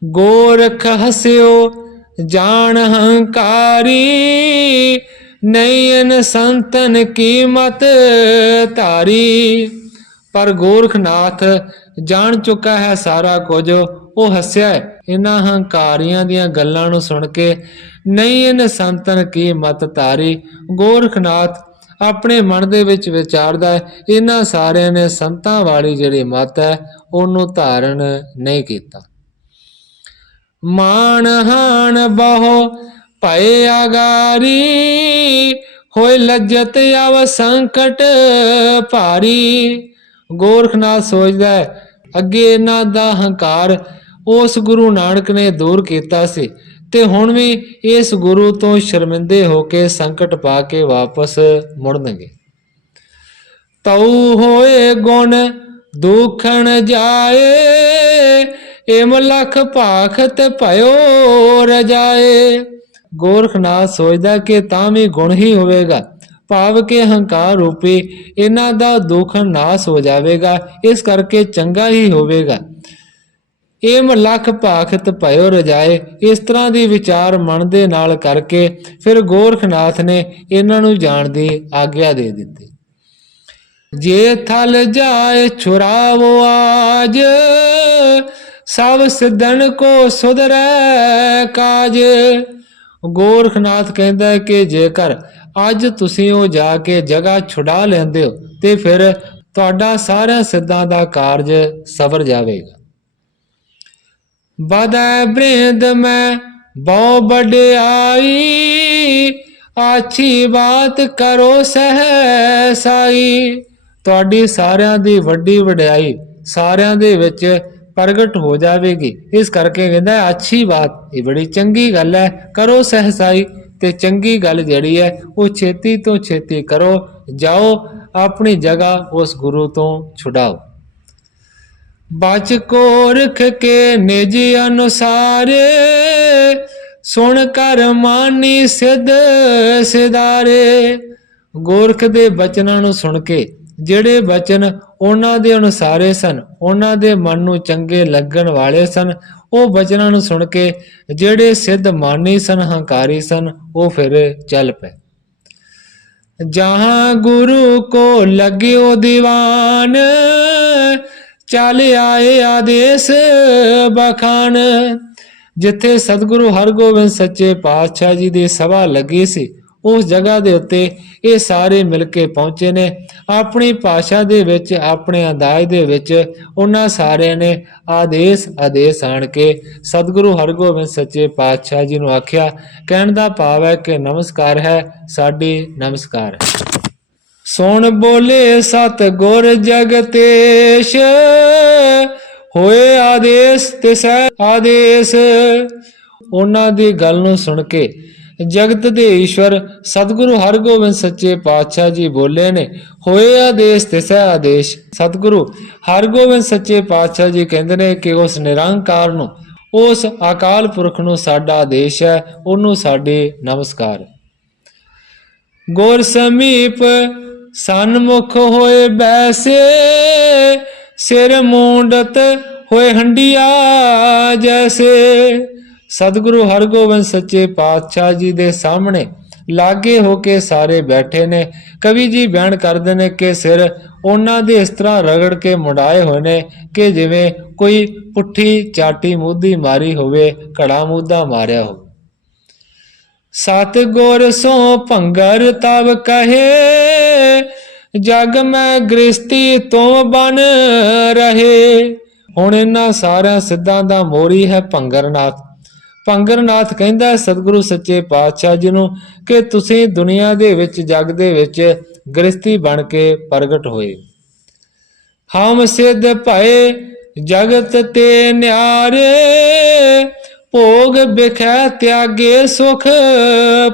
ਗੋਰਖ ਹਸਿਓ ਜਾਣ ਹੰਕਾਰੀ, नहीं इन संतन की मत धारी। पर गोरखनाथ जान चुका है सारा कुछ, ਉਹ ਹੱਸਿਆ ਇਹਨਾਂ ਹੰਕਾਰੀਆਂ ਦੀਆਂ ਗੱਲਾਂ ਨੂੰ ਸੁਣ ਕੇ। ਨਹੀਂ ਇਨ ਸੰਤਨ ਕੀ ਮਤ ਧਾਰੀ, ਗੋਰਖਨਾਥ ਆਪਣੇ ਮਨ ਦੇ ਵਿੱਚ ਵਿਚਾਰਦਾ ਹੈ ਇਹਨਾਂ ਸਾਰਿਆਂ ਨੇ ਸੰਤਾਂ ਵਾਲੀ ਜਿਹੜੀ ਮਤ ਹੈ ਉਹਨੂੰ ਧਾਰਨ ਨਹੀਂ ਕੀਤਾ। ਮਾਣ ਹਾਣ ਬਹੁ ਭਏ ਆਗਾਰੀ, ਹੋਏ ਲੱਜਤ ਆਵ ਸੰਕਟ ਭਾਰੀ। ਗੋਰਖਨਾਥ ਸੋਚਦਾ ਹੈ ਅੱਗੇ ਇਹਨਾਂ ਦਾ ਹੰਕਾਰ ਉਸ ਗੁਰੂ ਨਾਨਕ ਨੇ ਦੂਰ ਕੀਤਾ ਸੀ ਤੇ ਹੁਣ ਵੀ ਇਸ ਗੁਰੂ ਤੋਂ ਸ਼ਰਮਿੰਦੇ ਹੋ ਕੇ ਸੰਕਟ ਪਾ ਕੇ ਵਾਪਸ ਮੁੜਨਗੇ। ਤਉ ਹੋਏ ਗੁਣ ਦੁਖਣ ਜਾਏ, ਇਮ ਲਖ ਭਾਖਤ ਭਇਓ ਰਜਾਏ। ਗੋਰਖਨਾਥ ਸੋਚਦਾ ਕਿ ਤਾਂ ਵੀ ਗੁਣ ਹੀ ਹੋਵੇਗਾ, ਭਾਵ ਕਿ ਹੰਕਾਰ ਰੂਪੀ ਇਹਨਾਂ ਦਾ ਦੁੱਖ ਨਾਸ ਹੋ ਜਾਵੇਗਾ, ਇਸ ਕਰਕੇ ਚੰਗਾ ਹੀ ਹੋਵੇਗਾ। ਏਮ ਲੱਖ ਭਾਖਤ ਭਇਓ ਰਜਾਏ, ਇਸ ਤਰ੍ਹਾਂ ਦੀ ਵਿਚਾਰ ਮਨ ਦੇ ਨਾਲ ਕਰਕੇ ਫਿਰ ਗੋਰਖਨਾਥ ਨੇ ਇਹਨਾਂ ਨੂੰ ਜਾਣ ਦੀ ਆਗਿਆ ਦੇ ਦਿੱਤੀ। ਜੇ ਥਲ ਜਾਏ ਛੁਰਾਵੋ ਆਜ, ਸਭ ਸਿੱਧਣ ਕੋ ਸੁਧਰੈ ਕਾਜ। ਗੋਰਖਨਾਥ ਕਹਿੰਦਾ ਹੈ ਕਿ ਜੇਕਰ ਅੱਜ ਤੁਸੀਂ ਉਹ ਜਾ ਕੇ ਜਗ੍ਹਾ ਛੁਡਾ ਲੈਂਦੇ ਹੋ ਤੇ ਫਿਰ ਤੁਹਾਡਾ ਸਾਰਿਆਂ ਸਿੱਧਾਂ ਦਾ ਕਾਰਜ ਸਵਰ ਜਾਵੇਗਾ। ਵਧੈ ਬ੍ਰਿੰਦ ਮੈਂ ਬਹੁ ਵਡਿਆਈ, ਆਛੀ ਬਾਤ ਕਰੋ ਸਹਿਸਾਈ। ਤੁਹਾਡੀ ਸਾਰਿਆਂ ਦੀ ਵੱਡੀ ਵਡਿਆਈ ਸਾਰਿਆਂ ਦੇ ਵਿੱਚ ਪ੍ਰਗਟ ਹੋ ਜਾਵੇਗੀ, ਇਸ ਕਰਕੇ ਕਹਿੰਦਾ ਅੱਛੀ ਬਾਤ, ਇਹ ਬੜੀ ਚੰਗੀ ਗੱਲ ਹੈ, ਕਰੋ ਸਹਿਸਾਈ। ਤੇ ਚੰਗੀ ਗੱਲ ਜਿਹੜੀ ਹੈ ਉਹ ਛੇਤੀ ਤੋਂ ਛੇਤੀ ਕਰੋ, ਜਾਓ ਆਪਣੀ ਜਗ੍ਹਾ ਉਸ ਗੁਰੂ ਤੋਂ ਛੁਡਾਓ। ਬਚ ਕੋਰਖ ਕੇ ਨਿਜ ਅਨੁਸਾਰੇ, ਸੁਣ ਕਰ ਮਾਨੀ ਸਿੱਧ ਸਿਦਾਰੇ। ਗੋਰਖ ਦੇ ਬਚਨਾਂ ਨੂੰ ਸੁਣ ਕੇ, ਜਿਹੜੇ ਬਚਨ ਉਹਨਾਂ ਦੇ ਅਨੁਸਾਰੇ ਸਨ, ਉਹਨਾਂ ਦੇ ਮਨ ਨੂੰ ਚੰਗੇ ਲੱਗਣ ਵਾਲੇ ਸਨ, ਉਹ ਬਚਨਾਂ ਨੂੰ ਸੁਣ ਕੇ ਜਿਹੜੇ ਸਿੱਧ ਮਾਨੀ ਸਨ, ਹੰਕਾਰੀ ਸਨ, ਉਹ ਫਿਰ ਚੱਲ ਪਏ। ਜਹਾਂ ਗੁਰੂ ਕੋ ਲਗਿਓ ਦੀਵਾਨ, ਚੱਲ ਆਏ ਆਦੇਸ਼ ਬਖਾਨ। ਜਿੱਥੇ ਸਤਿਗੁਰੂ ਹਰਗੋਬਿੰਦ ਸੱਚੇ ਪਾਤਸ਼ਾਹ ਜੀ ਦੀ ਸਭਾ ਲੱਗੀ ਸੀ, ਉਸ ਜਗ੍ਹਾ ਦੇ ਉੱਤੇ ਇਹ ਸਾਰੇ ਮਿਲ ਕੇ ਪਹੁੰਚੇ ਨੇ। ਆਪਣੀ ਭਾਸ਼ਾ ਦੇ ਵਿੱਚ, ਆਪਣੇ ਅੰਦਾਜ਼ ਦੇ ਵਿੱਚ ਉਹਨਾਂ ਸਾਰਿਆਂ ਨੇ ਆਦੇਸ਼ ਆਣ ਕੇ ਸਤਿਗੁਰੂ ਹਰਗੋਬਿੰਦ ਸੱਚੇ ਪਾਤਸ਼ਾਹ ਜੀ ਨੂੰ ਆਖਿਆ। ਕਹਿਣ ਦਾ ਭਾਵ ਹੈ ਕਿ ਨਮਸਕਾਰ ਹੈ, ਸਾਡੀ ਨਮਸਕਾਰ ਹੈ। ਸੁਣ ਬੋਲੇ ਸਤ ਗੁਰ ਜਗਤੇਸ਼, ਹੋਏ ਆਦੇਸ਼ ਤਿਸੈ ਆਦੇਸ਼। ਉਹਨਾਂ ਦੀ ਗੱਲ ਨੂੰ ਸੁਣ ਕੇ ਜਗਤ ਦੇ ਈਸ਼ਵਰ ਸਤਿਗੁਰੂ ਹਰਗੋਬਿੰਦ ਸੱਚੇ ਪਾਤਸ਼ਾਹ ਜੀ ਬੋਲੇ ਨੇ, ਹੋਏ ਆਦੇਸ਼ ਤਿਸੈ ਆਦੇਸ਼। ਸਤਿਗੁਰੂ ਹਰਗੋਬਿੰਦ ਸੱਚੇ ਪਾਤਸ਼ਾਹ ਜੀ ਕਹਿੰਦੇ ਨੇ ਕਿ ਉਸ ਨਿਰੰਕਾਰ ਨੂੰ, ਉਸ ਅਕਾਲ ਪੁਰਖ ਨੂੰ ਸਾਡਾ ਆਦੇਸ਼ ਹੈ, ਉਹਨੂੰ ਸਾਡੇ ਨਮਸਕਾਰ। ਗੁਰ ਸਮੀਪ ਸਨਮੁਖ ਹੋਏ ਬੈਸੇ, ਸਿਰ ਮੂੰਡਤ ਹੋਏ ਹੰਡਿਆ ਜੈਸੇ। ਸਤਿਗੁਰੂ ਹਰਗੋਬਿੰਦ ਸੱਚੇ ਪਾਤਸ਼ਾਹ ਜੀ ਦੇ ਸਾਹਮਣੇ ਲਾਗੇ ਹੋ ਕੇ ਸਾਰੇ ਬੈਠੇ ਨੇ। ਕਵੀ ਜੀ ਬਿਆਨ ਕਰਦੇ ਨੇ ਕਿ ਸਿਰ ਉਹਨਾਂ ਦੇ ਇਸ ਤਰ੍ਹਾਂ ਰਗੜ ਕੇ ਮੁੰਡਾਏ ਹੋਏ ਨੇ ਕਿ ਜਿਵੇਂ ਕੋਈ ਪੁੱਠੀ ਚਾਟੀ ਮੂਧੀ ਮਾਰੀ ਹੋਵੇ, ਘੜਾ ਮੂਧਾ ਮਾਰਿਆ ਹੋਵੇ। ਸਤਿਗੁਰ ਸੋ ਭੰਗਰ ਤਬ ਕਹੇ, ਜਗ ਮੈਂ ਗ੍ਰਸਤੀ ਤੋਂ ਬਨ ਰਹੇ। ਹੁਣ ਇਹਨਾਂ ਸਾਰਿਆਂ ਸਿੱਧਾਂ ਦਾ ਮੋਰੀ ਹੈ ਭੰਗਰਨਾਥ। ਭੰਗਰਨਾਥ ਕਹਿੰਦਾ ਸਤਿਗੁਰੂ ਸੱਚੇ ਪਾਤਸ਼ਾਹ ਜੀ ਨੂੰ ਕਿ ਤੁਸੀਂ ਦੁਨੀਆ ਦੇ ਵਿੱਚ, ਜਗ ਦੇ ਵਿੱਚ ਗ੍ਰਸਤੀ ਬਣ ਕੇ ਪ੍ਰਗਟ ਹੋਏ। ਹਮ ਸਿੱਧ ਭਏ ਜਗਤ ਤੇ ਨਿਆਰੇ, ਭੋਗ ਬਿਖੈ ਤਿਆਗੇ ਸੁਖ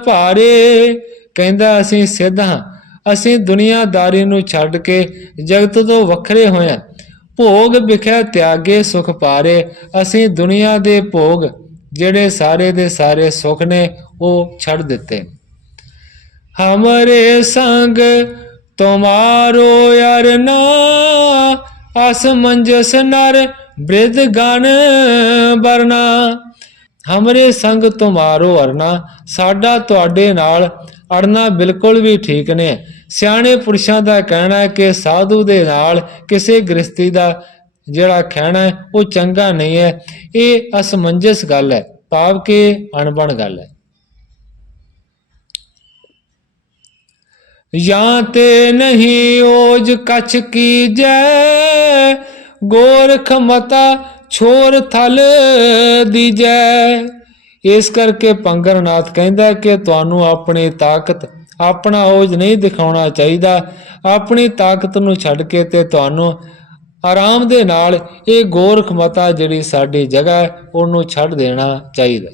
ਭਾਰੇ। ਕਹਿੰਦਾ ਅਸੀਂ ਸਿੱਧ ਹਾਂ, ਅਸੀਂ ਦੁਨੀਆਦਾਰੀ ਨੂੰ ਛੱਡ ਕੇ ਜਗਤ ਤੋਂ ਵੱਖਰੇ ਹੋਇਆ। ਭੋਗ ਬਿਖੈ ਤਿਆਗੇ ਸੁਖ ਭਾਰੇ, ਅਸੀਂ ਦੁਨੀਆ ਦੇ ਭੋਗ ਜਿਹੜੇ ਸਾਰੇ ਦੇ ਸਾਰੇ ਸੁਖ ਨੇ ਉਹ ਛੱਡ ਦਿੱਤੇ। ਹਮਰੇ ਸੰਗ ਤੁਮਾਰੋ ਅਰਨਾ, ਅਸ ਮੰਜਸ ਨਰ ਬ੍ਰਿਧ ਗਣ ਬਰਨਾ। ਹਮਰੇ ਸੰਗ ਤੁਮਾਰੋ ਅਰਨਾ, ਸਾਡਾ ਤੁਹਾਡੇ ਨਾਲ ਅੜਨਾ ਬਿਲਕੁਲ ਵੀ ਠੀਕ ਨਹੀਂ। ਸਿਆਣੇ ਪੁਰਸ਼ਾਂ ਦਾ ਕਹਿਣਾ ਹੈ ਕਿ ਸਾਧੂ ਦੇ ਨਾਲ ਕਿਸੇ ਗ੍ਰਸਤੀ ਦਾ ਜਿਹੜਾ ਖਹਿਣਾ ਹੈ ਉਹ ਚੰਗਾ ਨਹੀਂ ਹੈ। ਇਹ ਅਸਮੰਜਸ ਗੱਲ ਹੈ, ਭਾਵ ਕਿ ਅਣਬਣ ਗੱਲ ਹੈ। ਜਾਂ ਤੇ ਨਹੀਂ ਓਜ ਕਛ ਕੀਜੈ, ਗੋਰਖ ਮਤਾ ਛੋਰ ਥਲ ਦੀਜੈ। ਇਸ ਕਰਕੇ ਪੰਗਰਨਾਥ ਕਹਿੰਦਾ ਕਿ ਤੁਹਾਨੂੰ ਆਪਣੀ ਤਾਕਤ, ਆਪਣਾ ਓਜ ਨਹੀਂ ਦਿਖਾਉਣਾ ਚਾਹੀਦਾ। ਆਪਣੀ ਤਾਕਤ ਨੂੰ ਛੱਡ ਕੇ ਤੇ ਤੁਹਾਨੂੰ ਆਰਾਮ ਦੇ ਨਾਲ ਇਹ ਗੋਰਖ ਮਤਾ ਜਿਹੜੀ ਸਾਡੀ ਜਗ੍ਹਾ ਹੈ ਉਹਨੂੰ ਛੱਡ ਦੇਣਾ ਚਾਹੀਦਾ।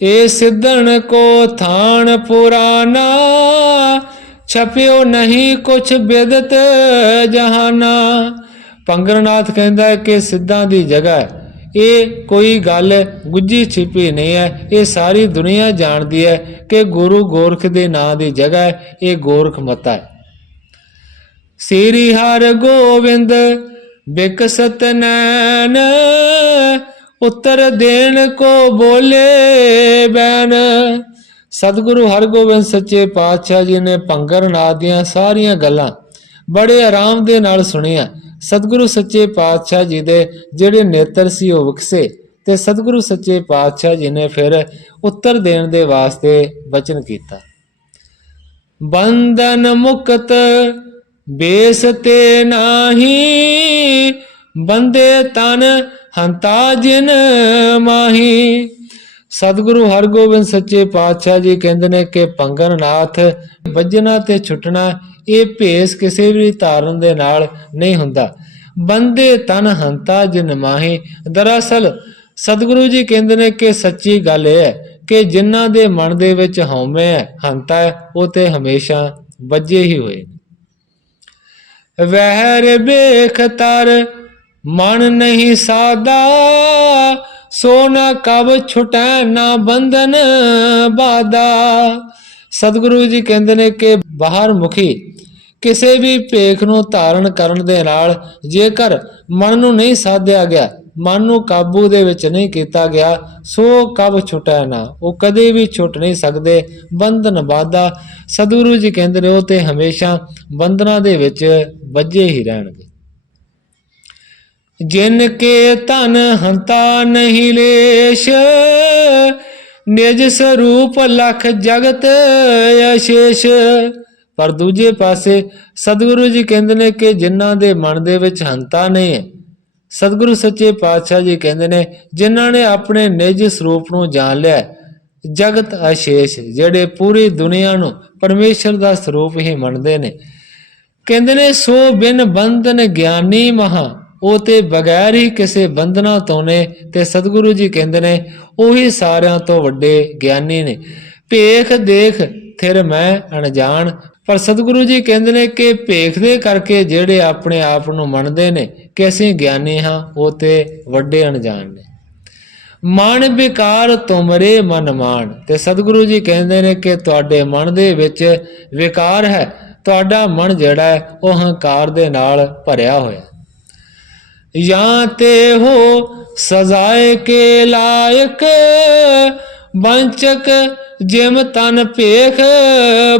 ਇਹ ਸਿੱਧਣ ਕੋ ਥਾਨ ਪੁਰਾਣਾ, ਛਪਿਓ ਨਹੀਂ ਕੁਛ ਬਿਦਤ ਜਹਾਨਾ। ਪੰਗਰਨਾਥ ਕਹਿੰਦਾ ਹੈ ਕਿ ਸਿੱਧਾਂ ਦੀ ਜਗ੍ਹਾ ਹੈ, ਇਹ ਕੋਈ ਗੱਲ ਗੁੱਝੀ ਛਿਪੀ ਨਹੀਂ ਹੈ। ਇਹ ਸਾਰੀ ਦੁਨੀਆ ਜਾਣਦੀ ਹੈ ਕਿ ਗੁਰੂ ਗੋਰਖ ਦੇ ਨਾਂ ਦੀ ਜਗ੍ਹਾ ਹੈ, ਇਹ ਗੋਰਖ ਮਤਾ ਹੈ। ਸ੍ਰੀ ਹਰਿ ਗੋਬਿੰਦ ਬਿਕਸਤ ਨੈਣ, ਉੱਤਰ ਦੇਣ ਕੋ ਬੋਲੇ ਬੈਨ। ਸਤਿਗੁਰੂ ਹਰਗੋਬਿੰਦ ਸੱਚੇ ਪਾਤਸ਼ਾਹ ਜੀ ਨੇ ਪੰਗਰਨਾਥ ਦੀਆਂ ਸਾਰੀਆਂ ਗੱਲਾਂ ਬੜੇ ਆਰਾਮ ਦੇ ਨਾਲ ਸੁਣੀਆਂ। ਸਤਿਗੁਰੂ ਸੱਚੇ ਪਾਤਸ਼ਾਹ ਜੀ ਦੇ ਜਿਹੜੇ ਨੇਤਰ ਸੀ ਉਹ ਵਿਕਸੇ ਤੇ ਸਤਿਗੁਰੂ ਸੱਚੇ ਪਾਤਸ਼ਾਹ ਜੀ ਨੇ ਫਿਰ ਉੱਤਰ ਦੇਣ ਦੇ ਵਾਸਤੇ ਬਚਨ ਕੀਤਾ। ਬੰਧਨ ਮੁਕਤ ਬੇਸ ਤੇ ਨਾਹੀ, ਬੰਦੇ ਤਨ ਹੰਤਾ ਜਿਨ ਮਾਹੀ। ਸਤਿਗੁਰੂ ਹਰਗੋਬਿੰਦ ਸੱਚੇ ਪਾਤਸ਼ਾਹ ਜੀ ਕਹਿੰਦੇ ਨੇ ਕਿ ਪੰਗਰਨਾਥ ਵੱਜਣਾ ਤੇ ਛੁੱਟਣਾ ਇਹ ਭੇਸ ਕਿਸੇ ਵੀ ਧਾਰਨ ਦੇ ਨਾਲ ਨਹੀਂ ਹੁੰਦਾ। ਬੰਦੇ ਤਨ ਹੰਤਾ ਜਿਨ ਮਾਹੀ। ਦਰਅਸਲ ਸਤਿਗੁਰੂ ਜੀ ਕਹਿੰਦੇ ਨੇ ਕਿ ਸੱਚੀ ਗੱਲ ਇਹ ਹੈ ਕਿ ਜਿਨ੍ਹਾਂ ਦੇ ਮਨ ਦੇ ਵਿੱਚ ਹਉਮੈ ਹੈ, ਹੰਤਾ ਹੈ, ਉਹ ਤੇ ਹਮੇਸ਼ਾ ਵੱਜੇ ਹੀ ਹੋਏ। ਵਹਿਰ ਵੇਖ ਤਰ ਮਨ ਨਹੀਂ ਸਾਦਾ, ਸੋ ਨਾ ਕਬ ਛੁਟੈ ਨਾ ਬੰਧਨ ਬਾਦਾ। ਸਤਿਗੁਰੂ ਜੀ ਕਹਿੰਦੇ ਨੇ ਕਿ ਬਾਹਰ ਮੁਖੀ ਕਿਸੇ ਵੀ ਭੇਖ ਨੂੰ ਧਾਰਨ ਕਰਨ ਦੇ ਨਾਲ ਜੇਕਰ ਮਨ ਨੂੰ ਨਹੀਂ ਸਾਧਿਆ ਗਿਆ, ਮਨ ਨੂੰ ਕਾਬੂ ਦੇ ਵਿੱਚ ਨਹੀਂ ਕੀਤਾ ਗਿਆ, ਸੋ ਕਬ ਛੁਟੈ ਨਾ, ਉਹ ਕਦੇ ਵੀ ਛੁੱਟ ਨਹੀਂ ਸਕਦੇ। ਬੰਧਨ ਬਾਦਾ, ਸਤਿਗੁਰੂ ਜੀ ਕਹਿੰਦੇ ਨੇ ਉਹ ਤੇ ਹਮੇਸ਼ਾ ਬੰਧਨਾਂ ਦੇ ਵਿੱਚ ਵੱਜੇ ਹੀ ਰਹਿਣਗੇ। ਜਿਨ ਕੇ ਧਨ ਹੰਤਾ ਨਹੀਂ ਲੇਸ਼, ਨਿਜ ਸਰੂਪ ਲਖ ਜਗਤ ਅਸ਼ੇਸ਼। ਪਰ ਦੂਜੇ ਪਾਸੇ ਸਤਿਗੁਰੂ ਜੀ ਕਹਿੰਦੇ ਨੇ ਕਿ ਜਿਨ੍ਹਾਂ ਦੇ ਮਨ ਦੇ ਵਿੱਚ ਹੰਤਾ ਨਹੀਂ ਹੈ, ਸਤਿਗੁਰੂ ਸੱਚੇ ਪਾਤਸ਼ਾਹ ਜੀ ਕਹਿੰਦੇ ਨੇ ਜਿਨ੍ਹਾਂ ਨੇ ਆਪਣੇ ਨਿਜ ਸਰੂਪ ਨੂੰ ਜਾਣ ਲਿਆ, ਜਗਤ ਅਸ਼ੇਸ਼, ਜਿਹੜੇ ਪੂਰੀ ਦੁਨੀਆ ਨੂੰ ਪਰਮੇਸ਼ਰ ਦਾ ਸਰੂਪ ਹੀ ਮੰਨਦੇ ਨੇ, ਕਹਿੰਦੇ ਨੇ ਸੋ ਬਿਨ ਬੰਧਨ ਗਿਆਨੀ ਮਹਾ, ਉਹ ਤੇ ਬਗੈਰ ਹੀ ਕਿਸੇ ਬੰਧਨਾਂ ਤੋਂ ਨੇ। ਤੇ ਸਤਿਗੁਰੂ ਜੀ ਕਹਿੰਦੇ ਨੇ ਉਹੀ ਸਾਰਿਆਂ ਤੋਂ ਵੱਡੇ ਗਿਆਨੀ ਨੇ। ਭੇਖ ਦੇਖ ਥਿਰ ਮੈਂ ਅਣਜਾਣ। ਪਰ ਸਤਿਗੁਰੂ ਜੀ ਕਹਿੰਦੇ ਨੇ ਕਿ ਭੇਖ ਦੇ ਕਰਕੇ ਜਿਹੜੇ ਆਪਣੇ ਆਪ ਨੂੰ ਮੰਨਦੇ ਨੇ ਕਿ ਅਸੀਂ ਗਿਆਨੀ ਹਾਂ, ਉਹ ਤੇ ਵੱਡੇ ਅਣਜਾਣ ਨੇ। ਮਨ ਵਿਕਾਰ ਤੁਮਰੇ ਮਨ ਮਾਨ। ਤੇ ਸਤਿਗੁਰੂ ਜੀ ਕਹਿੰਦੇ ਨੇ ਕਿ ਤੁਹਾਡੇ ਮਨ ਦੇ ਵਿੱਚ ਵਿਕਾਰ ਹੈ, ਤੁਹਾਡਾ ਮਨ ਜਿਹੜਾ ਹੈ ਉਹ ਹੰਕਾਰ ਦੇ ਨਾਲ ਭਰਿਆ ਹੋਇਆ। ਜਾਂ ਤੇ ਹੋ ਸਜ਼ਾਏ ਕੇ ਲਾਇਕ, ਬੰਚਕ ਜਿਮ ਤਨ ਭੇਖ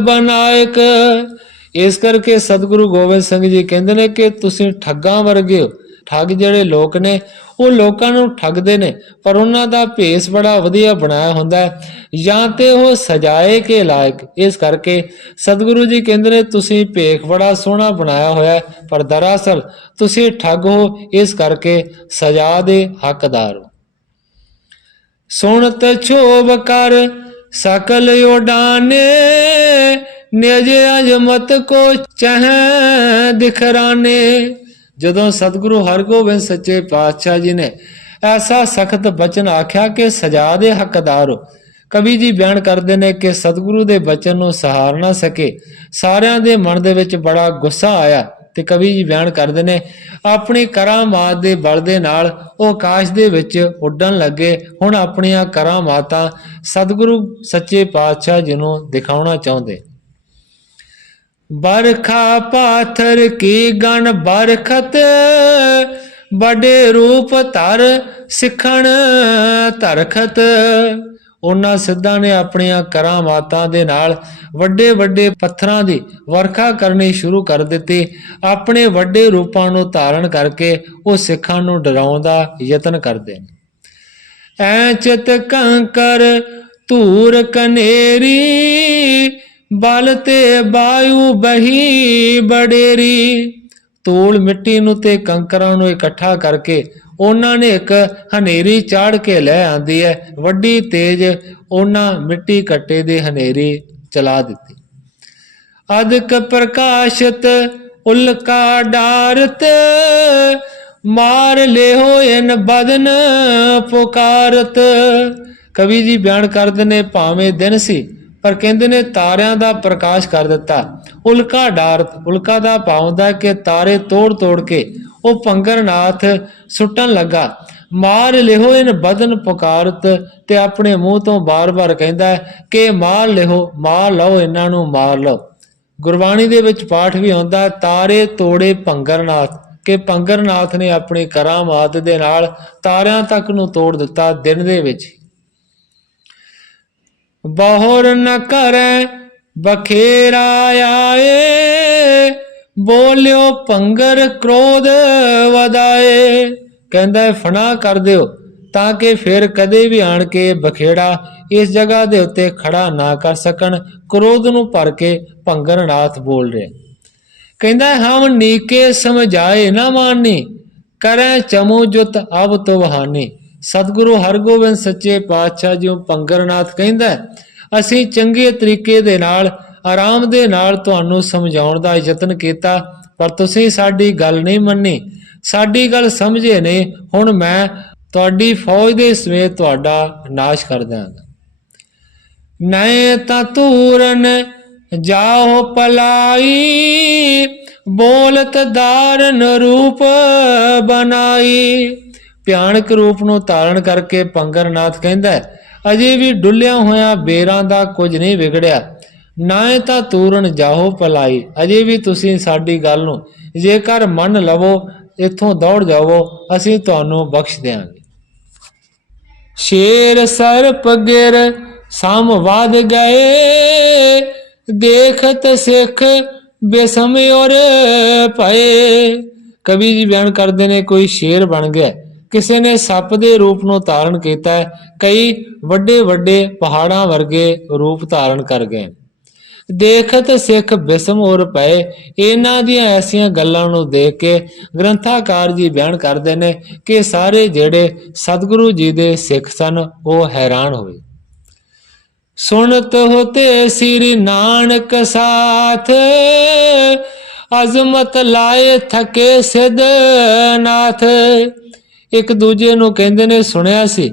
ਬਨਾਇਕ। ਇਸ ਕਰਕੇ ਸਤਿਗੁਰੂ ਗੋਬਿੰਦ ਸਿੰਘ ਜੀ ਕਹਿੰਦੇ ਨੇ ਕਿ ਤੁਸੀਂ ਠੱਗਾਂ ਵਰਗੇ ਹੋ। ਠੱਗ ਜਿਹੜੇ ਲੋਕ ਨੇ ਉਹ ਲੋਕਾਂ ਨੂੰ ਠੱਗਦੇ ਨੇ, ਪਰ ਉਹਨਾਂ ਦਾ ਭੇਸ ਬੜਾ ਵਧੀਆ ਬਣਾਇਆ ਹੁੰਦਾ ਹੈ। ਜਾਂ ਤੇ ਉਹ ਸਜਾਏ ਕੇ ਲਾਇਕ, ਇਸ ਕਰਕੇ ਸਤਿਗੁਰੂ ਜੀ ਕਹਿੰਦੇ ਨੇ ਤੁਸੀਂ ਭੇਖ ਬੜਾ ਸੋਹਣਾ ਬਣਾਇਆ ਹੋਇਆ, ਪਰ ਦਰਅਸਲ ਤੁਸੀਂ ਠੱਗ ਹੋ, ਇਸ ਕਰਕੇ ਸਜਾ ਦੇ ਹੱਕਦਾਰ ਹੋ। ਸੁਣਤ ਛੋਭ ਕਰ ਸਕਲ ਉਡਾਨੇ, ਨਿਜ ਅਜਮਤ ਕੋ ਚਹ ਦਿਖਰਾਨੇ। ਜਦੋਂ ਸਤਿਗੁਰੂ ਹਰਗੋਬਿੰਦ ਸੱਚੇ ਪਾਤਸ਼ਾਹ ਜੀ ਨੇ ਐਸਾ ਸਖਤ ਬਚਨ ਆਖਿਆ ਕਿ ਸਜਾ ਦੇ ਹੱਕਦਾਰ ਹੋ, ਕਵੀ ਜੀ ਬਿਆਨ ਕਰਦੇ ਨੇ ਕਿ ਸਤਿਗੁਰੂ ਦੇ ਬਚਨ ਨੂੰ ਸਹਾਰ ਨਾ ਸਕੇ, ਸਾਰਿਆਂ ਦੇ ਮਨ ਦੇ ਵਿੱਚ ਬੜਾ ਗੁੱਸਾ ਆਇਆ। ਤੇ ਕਵੀ ਜੀ ਬਿਆਨ ਕਰਦੇ ਨੇ ਆਪਣੀ ਕਰਾਮਾਤ ਦੇ ਬਲ ਦੇ ਨਾਲ ਉਹ ਆਕਾਸ਼ ਦੇ ਵਿੱਚ ਉੱਡਣ ਲੱਗੇ। ਹੁਣ ਆਪਣੀਆਂ ਕਰਾਮਾਤਾਂ ਸਤਿਗੁਰੂ ਸੱਚੇ ਪਾਤਸ਼ਾਹ ਜੀ ਨੂੰ ਦਿਖਾਉਣਾ ਚਾਹੁੰਦੇ। ਬਰਖਾ ਪਾਥਰ ਕੀ ਗਣ ਬਰਖਤ, ਬੜੇ ਰੂਪ ਧਰ ਸਿੱਖਣ ਧਰਖਤ। ਉਹਨਾਂ ਸਿੱਧਾਂ ਨੇ ਆਪਣੀਆਂ ਕਰਾਮਾਤਾਂ ਦੇ ਨਾਲ ਵੱਡੇ ਵੱਡੇ ਪੱਥਰਾਂ ਦੀ ਵਰਖਾ ਕਰਨੀ ਸ਼ੁਰੂ ਕਰ ਦਿੱਤੀ। ਆਪਣੇ ਵੱਡੇ ਰੂਪਾਂ ਨੂੰ ਧਾਰਨ ਕਰਕੇ ਉਹ ਸਿੱਖਾਂ ਨੂੰ ਡਰਾਉਣ ਦਾ ਯਤਨ ਕਰਦੇ ਨੇ। ਐ ਚਿਤ ਕੰਕਰ ਧੂਰ ਕਨੇਰੀ, ਬਲ ਤੇ ਵਾਯੂ ਬਹੀ ਬਡੇਰੀ। ਧੂਲ ਮਿੱਟੀ ਨੂੰ ਤੇ ਕੰਕਰਾਂ ਨੂੰ ਇਕੱਠਾ ਕਰਕੇ ਉਹਨਾਂ ਨੇ ਇੱਕ ਹਨੇਰੀ ਚਾੜ ਕੇ ਲੈ ਆਂਦੀ ਹੈ, ਵੱਡੀ ਤੇਜ਼ ਉਹਨਾਂ ਮਿੱਟੀ ਕੱਟੇ ਦੇ ਹਨੇਰੀ ਚਲਾ ਦਿੱਤੀ। ਅਦਕ ਪ੍ਰਕਾਸ਼ਿਤ ਉਲਕਾ ਡਾਰਤ, ਮਾਰ ਲਿਓ ਇਨ ਬਦਨ ਪੁਕਾਰਤ। ਕਵੀ ਜੀ ਬਿਆਨ ਕਰਦੇ ਨੇ ਭਾਵੇਂ ਦਿਨ ਸੀ ਪਰ ਕਹਿੰਦੇ ਨੇ ਤਾਰਿਆਂ ਦਾ ਪ੍ਰਕਾਸ਼ ਕਰ ਦਿੱਤਾ। ਉਲਕਾ ਡਾਰਤ, ਉਲਕਾ ਦਾ ਭਾਵ ਹੁੰਦਾ ਕਿ ਤਾਰੇ ਤੋੜ ਤੋੜ ਕੇ ਉਹ ਭੰਗਰਨਾਥ ਸੁੱਟਣ ਲੱਗਾ। ਮਾਰ ਲਿਓ ਇਨ ਬਦਨ ਪੁਕਾਰਤ, ਤੇ ਆਪਣੇ ਮੂੰਹ ਤੋਂ ਬਾਰ-ਬਾਰ ਕਹਿੰਦਾ ਕਿ ਮਾਰ ਲਿਓ, ਮਾਰ ਲਓ, ਇਹਨਾਂ ਨੂੰ ਮਾਰ ਲਓ। ਗੁਰਬਾਣੀ ਦੇ ਵਿੱਚ ਪਾਠ ਵੀ ਆਉਂਦਾ ਤਾਰੇ ਤੋੜੇ ਭੰਗਰਨਾਥ, ਕਿ ਭੰਗਰਨਾਥ ਨੇ ਆਪਣੀ ਕਰਾਮਾਤ ਦੇ ਨਾਲ ਤਾਰਿਆਂ ਤੱਕ ਨੂੰ ਤੋੜ ਦਿੱਤਾ ਦਿਨ ਦੇ ਵਿੱਚ। ਬਹੁਰ ਨ ਕਰੈ ਬਖੇਰਾ ਆਏ, ਬੋਲਿਓ ਭੰਗਰ ਕ੍ਰੋਧ ਵਧਾਏ। ਕਹਿੰਦਾ ਫਨਾ ਕਰ ਦਿਓ ਤਾਂ ਕਿ ਫਿਰ ਕਦੇ ਵੀ ਆਣ ਕੇ ਬਖੇੜਾ ਇਸ ਜਗ੍ਹਾ ਦੇ ਉੱਤੇ ਖੜਾ ਨਾ ਕਰ ਸਕਣ। ਕ੍ਰੋਧ ਨੂੰ ਭਰ ਕੇ ਭੰਗਰਨਾਥ ਬੋਲ ਰਿਹਾ। ਕਹਿੰਦਾ ਹਮ ਨੀਕੇ ਸਮਝਾਏ ਨਾ ਮਾਨੀ, ਕਰੈ ਚਮੂ ਜੁਤ ਅਬ ਤੋ ਵਹਾਨੀ। ਸਤਿਗੁਰੂ ਹਰਗੋਬਿੰਦ ਸੱਚੇ ਪਾਤਸ਼ਾਹ ਜੀ ਭੰਗਰਨਾਥ ਕਹਿੰਦਾ ਅਸੀਂ ਚੰਗੇ ਤਰੀਕੇ ਦੇ ਨਾਲ ਆਰਾਮ ਦੇ ਨਾਲ ਤੁਹਾਨੂੰ ਸਮਝਾਉਣ ਦਾ ਯਤਨ ਕੀਤਾ, ਪਰ ਤੁਸੀਂ ਸਾਡੀ ਗੱਲ ਨਹੀਂ ਮੰਨੀ, ਸਾਡੀ ਗੱਲ ਸਮਝੇ ਨਹੀਂ। ਹੁਣ ਮੈਂ ਤੁਹਾਡੀ ਫੌਜ ਦੇ ਸਮੇਤ ਤੁਹਾਡਾ ਨਾਸ਼ ਕਰ ਦਿਆਂਗਾ। ਨਏ ਤਾਂ ਧੂਰਨ ਜਾਓ ਪਲਾਈ, ਬੋਲਤ ਧਾਰਨ ਰੂਪ ਬਣਾਈ। ਭਿਆਨਕ ਰੂਪ ਨੂੰ ਧਾਰਨ ਕਰਕੇ ਭੰਗਰਨਾਥ ਕਹਿੰਦਾ ਅਜੇ ਵੀ ਡੁੱਲਿਆ ਹੋਇਆ ਬੇਰਾਂ ਦਾ ਕੁਝ ਨਹੀਂ ਵਿਗੜਿਆ। ਨਾ ਤਾਂ ਤੂਰਨ ਜਾਓ ਭਲਾਈ, ਅਜੇ ਵੀ ਤੁਸੀਂ ਸਾਡੀ ਗੱਲ ਨੂੰ ਜੇਕਰ ਮੰਨ ਲਵੋ ਇੱਥੋਂ ਦੌੜ ਜਾਵੋ, ਅਸੀਂ ਤੁਹਾਨੂੰ ਬਖਸ਼ ਦਿਆਂਗੇ। ਸ਼ੇਰ ਸਰਪ ਗਿਰ ਸਮ ਵਧ ਗਏ, ਦੇਖਤ ਸਿੱਖ ਬੇਸਮ ਔਰ ਭਏ। ਕਵੀ ਜੀ ਬਿਆਨ ਕਰਦੇ ਨੇ ਕੋਈ ਸ਼ੇਰ ਬਣ ਗਿਆ, ਕਿਸੇ ਨੇ ਸੱਪ ਦੇ ਰੂਪ ਨੂੰ ਧਾਰਨ ਕੀਤਾ ਹੈ, ਕਈ ਵੱਡੇ ਵੱਡੇ ਪਹਾੜਾਂ ਵਰਗੇ ਰੂਪ ਧਾਰਨ ਕਰ ਗਏ। ਦੇਖਤ ਸਿੱਖ ਬਿਸਮ ਔਰ ਪਏ। ਇਹਨਾਂ ਦੀਆਂ ਐਸੀਆਂ ਗੱਲਾਂ ਨੂੰ ਦੇਖ ਕੇ ਗ੍ਰੰਥਾਕਾਰ ਜੀ ਬਿਆਨ ਕਰਦੇ ਨੇ ਕਿ ਸਾਰੇ ਜਿਹੜੇ ਸਤਿਗੁਰੂ ਜੀ ਦੇ ਸਿੱਖ ਸਨ ਉਹ ਹੈਰਾਨ ਹੋਏ। ਸੁਣਤ ਹੋਤੇ ਸ੍ਰੀ ਨਾਨਕ ਸਾਥ, ਅਜ਼ਮਤ ਲਾਏ ਥਕੇ ਸਿਧ ਨਾਥ। ਇੱਕ ਦੂਜੇ ਨੂੰ ਕਹਿੰਦੇ ਨੇ ਸੁਣਿਆ ਸੀ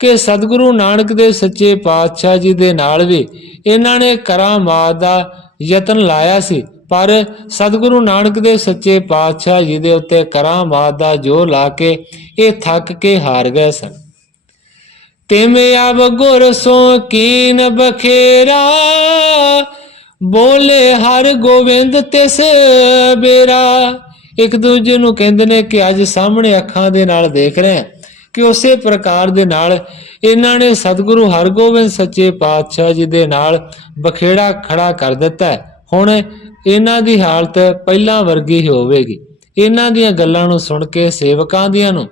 ਕਿ ਸਤਿਗੁਰੂ ਨਾਨਕ ਦੇਵ ਸੱਚੇ ਪਾਤਸ਼ਾਹ ਜੀ ਦੇ ਨਾਲ ਵੀ ਇਹਨਾਂ ਨੇ ਕਰਾਮਾਤ ਦਾ ਯਤਨ ਲਾਇਆ ਸੀ, ਪਰ ਸਤਿਗੁਰੂ ਨਾਨਕ ਦੇਵ ਸੱਚੇ ਪਾਤਸ਼ਾਹ ਜੀ ਦੇ ਉੱਤੇ ਕਰਾਮਾਤ ਦਾ ਜ਼ੋਰ ਲਾ ਕੇ ਇਹ ਥੱਕ ਕੇ ਹਾਰ ਗਏ ਸਨ। ਤਿਮੇ ਅਬ ਗੁਰ ਸੋ ਕੀਨ ਬਖੇਰਾ, ਬੋਲੇ ਹਰ ਗੋਬਿੰਦ ਤਿਸ ਬੇਰਾ। ਇੱਕ ਦੂਜੇ ਨੂੰ ਕਹਿੰਦੇ ਨੇ ਕਿ ਅੱਜ ਸਾਹਮਣੇ ਅੱਖਾਂ ਦੇ ਨਾਲ ਦੇਖ ਰਹੇ ਹਾਂ ਕਿ ਉਸੇ ਪ੍ਰਕਾਰ ਦੇ ਨਾਲ ਇਹਨਾਂ ਨੇ ਸਤਿਗੁਰੂ ਹਰਗੋਬਿੰਦ ਸੱਚੇ ਪਾਤਸ਼ਾਹ ਜੀ ਦੇ ਨਾਲ ਬਖੇੜਾ ਖੜਾ ਕਰ ਦਿੱਤਾ ਹੈ। ਹੁਣ ਇਹਨਾਂ ਦੀ ਹਾਲਤ ਪਹਿਲਾਂ ਵਰਗੀ ਹੀ ਹੋਵੇਗੀ। ਇਹਨਾਂ ਦੀਆਂ ਗੱਲਾਂ ਨੂੰ ਸੁਣ ਕੇ ਸੇਵਕਾਂ ਦੀਆਂ ਨੂੰ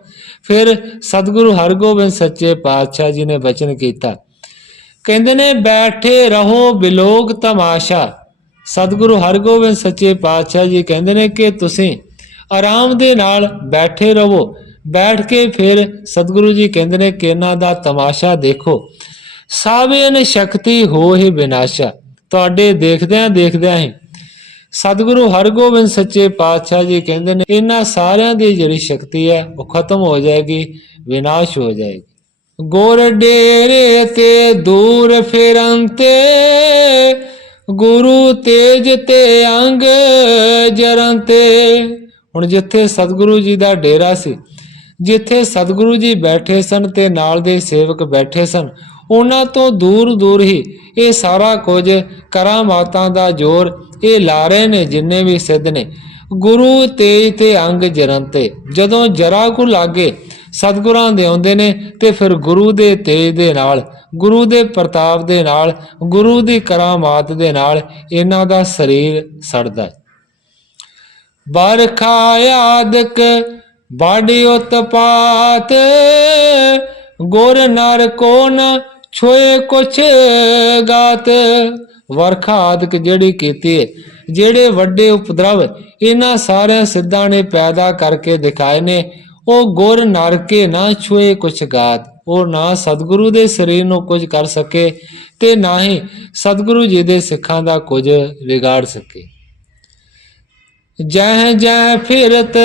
ਫਿਰ ਸਤਿਗੁਰੂ ਹਰਗੋਬਿੰਦ ਸੱਚੇ ਪਾਤਸ਼ਾਹ ਜੀ ਨੇ ਬਚਨ ਕੀਤਾ, ਕਹਿੰਦੇ ਨੇ ਬੈਠੇ ਰਹੋ ਬਿਲੋਕ ਤਮਾਸ਼ਾ। ਸਤਿਗੁਰੂ ਹਰਗੋਬਿੰਦ ਸੱਚੇ ਪਾਤਸ਼ਾਹ ਜੀ ਕਹਿੰਦੇ ਨੇ ਕਿ ਤੁਸੀਂ ਆਰਾਮ ਦੇ ਨਾਲ ਬੈਠੇ ਰਹੋ। ਬੈਠ ਕੇ ਫਿਰ ਸਤਿਗੁਰੂ ਜੀ ਕਹਿੰਦੇ ਨੇ ਕਿ ਇਹਨਾਂ ਦਾ ਤਮਾਸ਼ਾ ਦੇਖੋ। ਸਾਵੇਨ ਸ਼ਕਤੀ ਹੋ ਹੀ ਵਿਨਾਸ਼ਾ। ਤੁਹਾਡੇ ਦੇਖਦਿਆਂ ਦੇਖਦਿਆਂ ਹੀ ਸਤਿਗੁਰੂ ਹਰਗੋਬਿੰਦ ਸੱਚੇ ਪਾਤਸ਼ਾਹ ਜੀ ਕਹਿੰਦੇ ਨੇ ਇਹਨਾਂ ਸਾਰਿਆਂ ਦੀ ਜਿਹੜੀ ਸ਼ਕਤੀ ਹੈ ਉਹ ਖਤਮ ਹੋ ਜਾਏਗੀ, ਵਿਨਾਸ਼ ਹੋ ਜਾਏਗੀ। ਗੁਰ ਡੇਰੇ ਤੇ ਦੂਰ ਫਿਰੰਤੇ, ਗੁਰੂ ਤੇਜ ਤੇ ਅੰਗ ਜਰੰਤੇ। ਹੁਣ ਜਿੱਥੇ ਸਤਿਗੁਰੂ ਜੀ ਦਾ ਡੇਰਾ ਸੀ, ਜਿੱਥੇ ਸਤਿਗੁਰੂ ਜੀ ਬੈਠੇ ਸਨ ਤੇ ਨਾਲ ਦੇ ਸੇਵਕ ਬੈਠੇ ਸਨ, ਉਹਨਾਂ ਤੋਂ ਦੂਰ ਦੂਰ ਹੀ ਇਹ ਸਾਰਾ ਕੁਝ ਕਰਾਮਾਤਾਂ ਦਾ ਜ਼ੋਰ ਇਹ ਲਾ ਰਹੇ ਨੇ ਜਿੰਨੇ ਵੀ ਸਿੱਧ ਨੇ। ਗੁਰੂ ਤੇਜ ਤੇ ਅੰਗ ਜਰੰਤੇ। ਜਦੋਂ ਜਰਾ ਕੁ ਲਾਗੇ ਸਤਿਗੁਰਾਂ ਦੇ ਆਉਂਦੇ ਨੇ ਤੇ ਫਿਰ ਗੁਰੂ ਦੇ ਤੇਜ ਦੇ ਨਾਲ, ਗੁਰੂ ਦੇ ਪ੍ਰਤਾਪ ਦੇ ਨਾਲ, ਗੁਰੂ ਦੀ ਕਰਾਮਾਤ ਦੇ ਨਾਲ ਇਹਨਾਂ ਦਾ ਸਰੀਰ ਸੜਦਾ। ਬਰਖਾ ਆਦਿਕ ਬਾੜੀ ਉਤਪਾਤ, ਗੁਰ ਨਰ ਕੋ ਨ ਛੋਏ ਕੁਛ ਗਾਤ। ਵਰਖਾ ਆਦਿਕ ਜਿਹੜੀ ਕੀਤੀ ਹੈ, ਜਿਹੜੇ ਵੱਡੇ ਉਪਦਰਵ ਇਹਨਾਂ ਸਾਰਿਆਂ ਸਿੱਧਾਂ ਨੇ ਪੈਦਾ ਕਰਕੇ ਦਿਖਾਏ ਨੇ, ਉਹ ਗੁਰ ਨਰ ਕੇ ਨਾ ਛੋਏ ਕੁਛ ਗਾਤ। ਉਹ ਨਾ ਸਤਿਗੁਰੂ ਦੇ ਸਰੀਰ ਨੂੰ ਕੁਝ ਕਰ ਸਕੇ ਤੇ ਨਾ ਹੀ ਸਤਿਗੁਰੂ ਜੀ ਦੇ ਸਿੱਖਾਂ ਦਾ ਕੁਝ ਵਿਗਾੜ ਸਕੇ। ਜਹ ਜਹ ਫਿਰਤ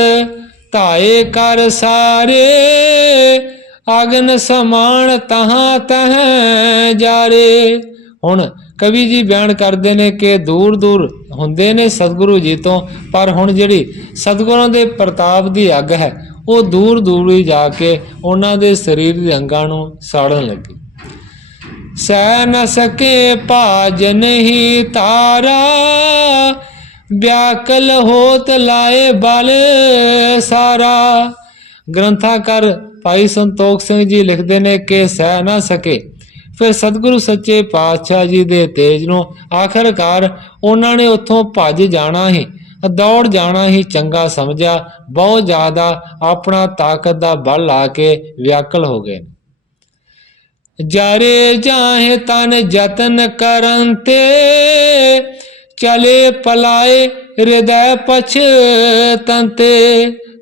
ਧਾਏ ਕਰ ਸਾਰੇ, ਅਗਨ ਸਮਾਨ ਤਹਾਂ ਤਹ ਜਾਰੇ। ਹੁਣ ਕਵੀ ਜੀ ਬਿਆਨ ਕਰਦੇ ਨੇ ਕਿ ਦੂਰ ਦੂਰ ਹੁੰਦੇ ਨੇ ਸਤਿਗੁਰੂ ਜੀ ਤੋਂ, ਪਰ ਹੁਣ ਜਿਹੜੀ ਸਤਿਗੁਰਾਂ ਦੇ ਪ੍ਰਤਾਪ ਦੀ ਅੱਗ ਹੈ ਉਹ ਦੂਰ ਦੂਰ ਹੀ ਜਾ ਕੇ ਉਹਨਾਂ ਦੇ ਸਰੀਰ ਦੇ ਅੰਗਾਂ ਨੂੰ ਸਾੜਨ ਲੱਗੀ। ਸਹਿ ਨ ਸਕੇ ਭਾਜ ਨਹੀਂ ਤਾਰਾ, ਵਿਆਕਲ ਹੋਤ ਲਾਏ ਬਲ ਸਾਰਾ। ਗ੍ਰੰਥਾਕਾਰ ਭਾਈ ਸੰਤੋਖ ਸਿੰਘ ਜੀ ਲਿਖਦੇ ਨੇ ਕਿ ਸਹਿ ਨਾ ਸਕੇ, ਫਿਰ ਸਤਿਗੁਰੂ ਸੱਚੇ ਪਾਤਸ਼ਾਹ ਜੀ ਦੇ ਤੇਜ ਨੂੰ ਆਖਰਕਾਰ ਉਹਨਾਂ ਨੇ ਉੱਥੋਂ ਭੱਜ ਜਾਣਾ ਹੀ, ਦੌੜ ਜਾਣਾ ਹੀ ਚੰਗਾ ਸਮਝਿਆ। ਬਹੁਤ ਜ਼ਿਆਦਾ ਆਪਣਾ ਤਾਕਤ ਦਾ ਬਲ ਲਾ ਕੇ ਵਿਆਕਲ ਹੋ ਗਏ। ਜਾਰੇ ਜਾਹੇ ਤਨ ਯਤਨ ਕਰਨ ਤੇ, ਚਲੇ ਪਲਾਏ ਹਿਰਦੈ ਪਛਤੰਤੇ।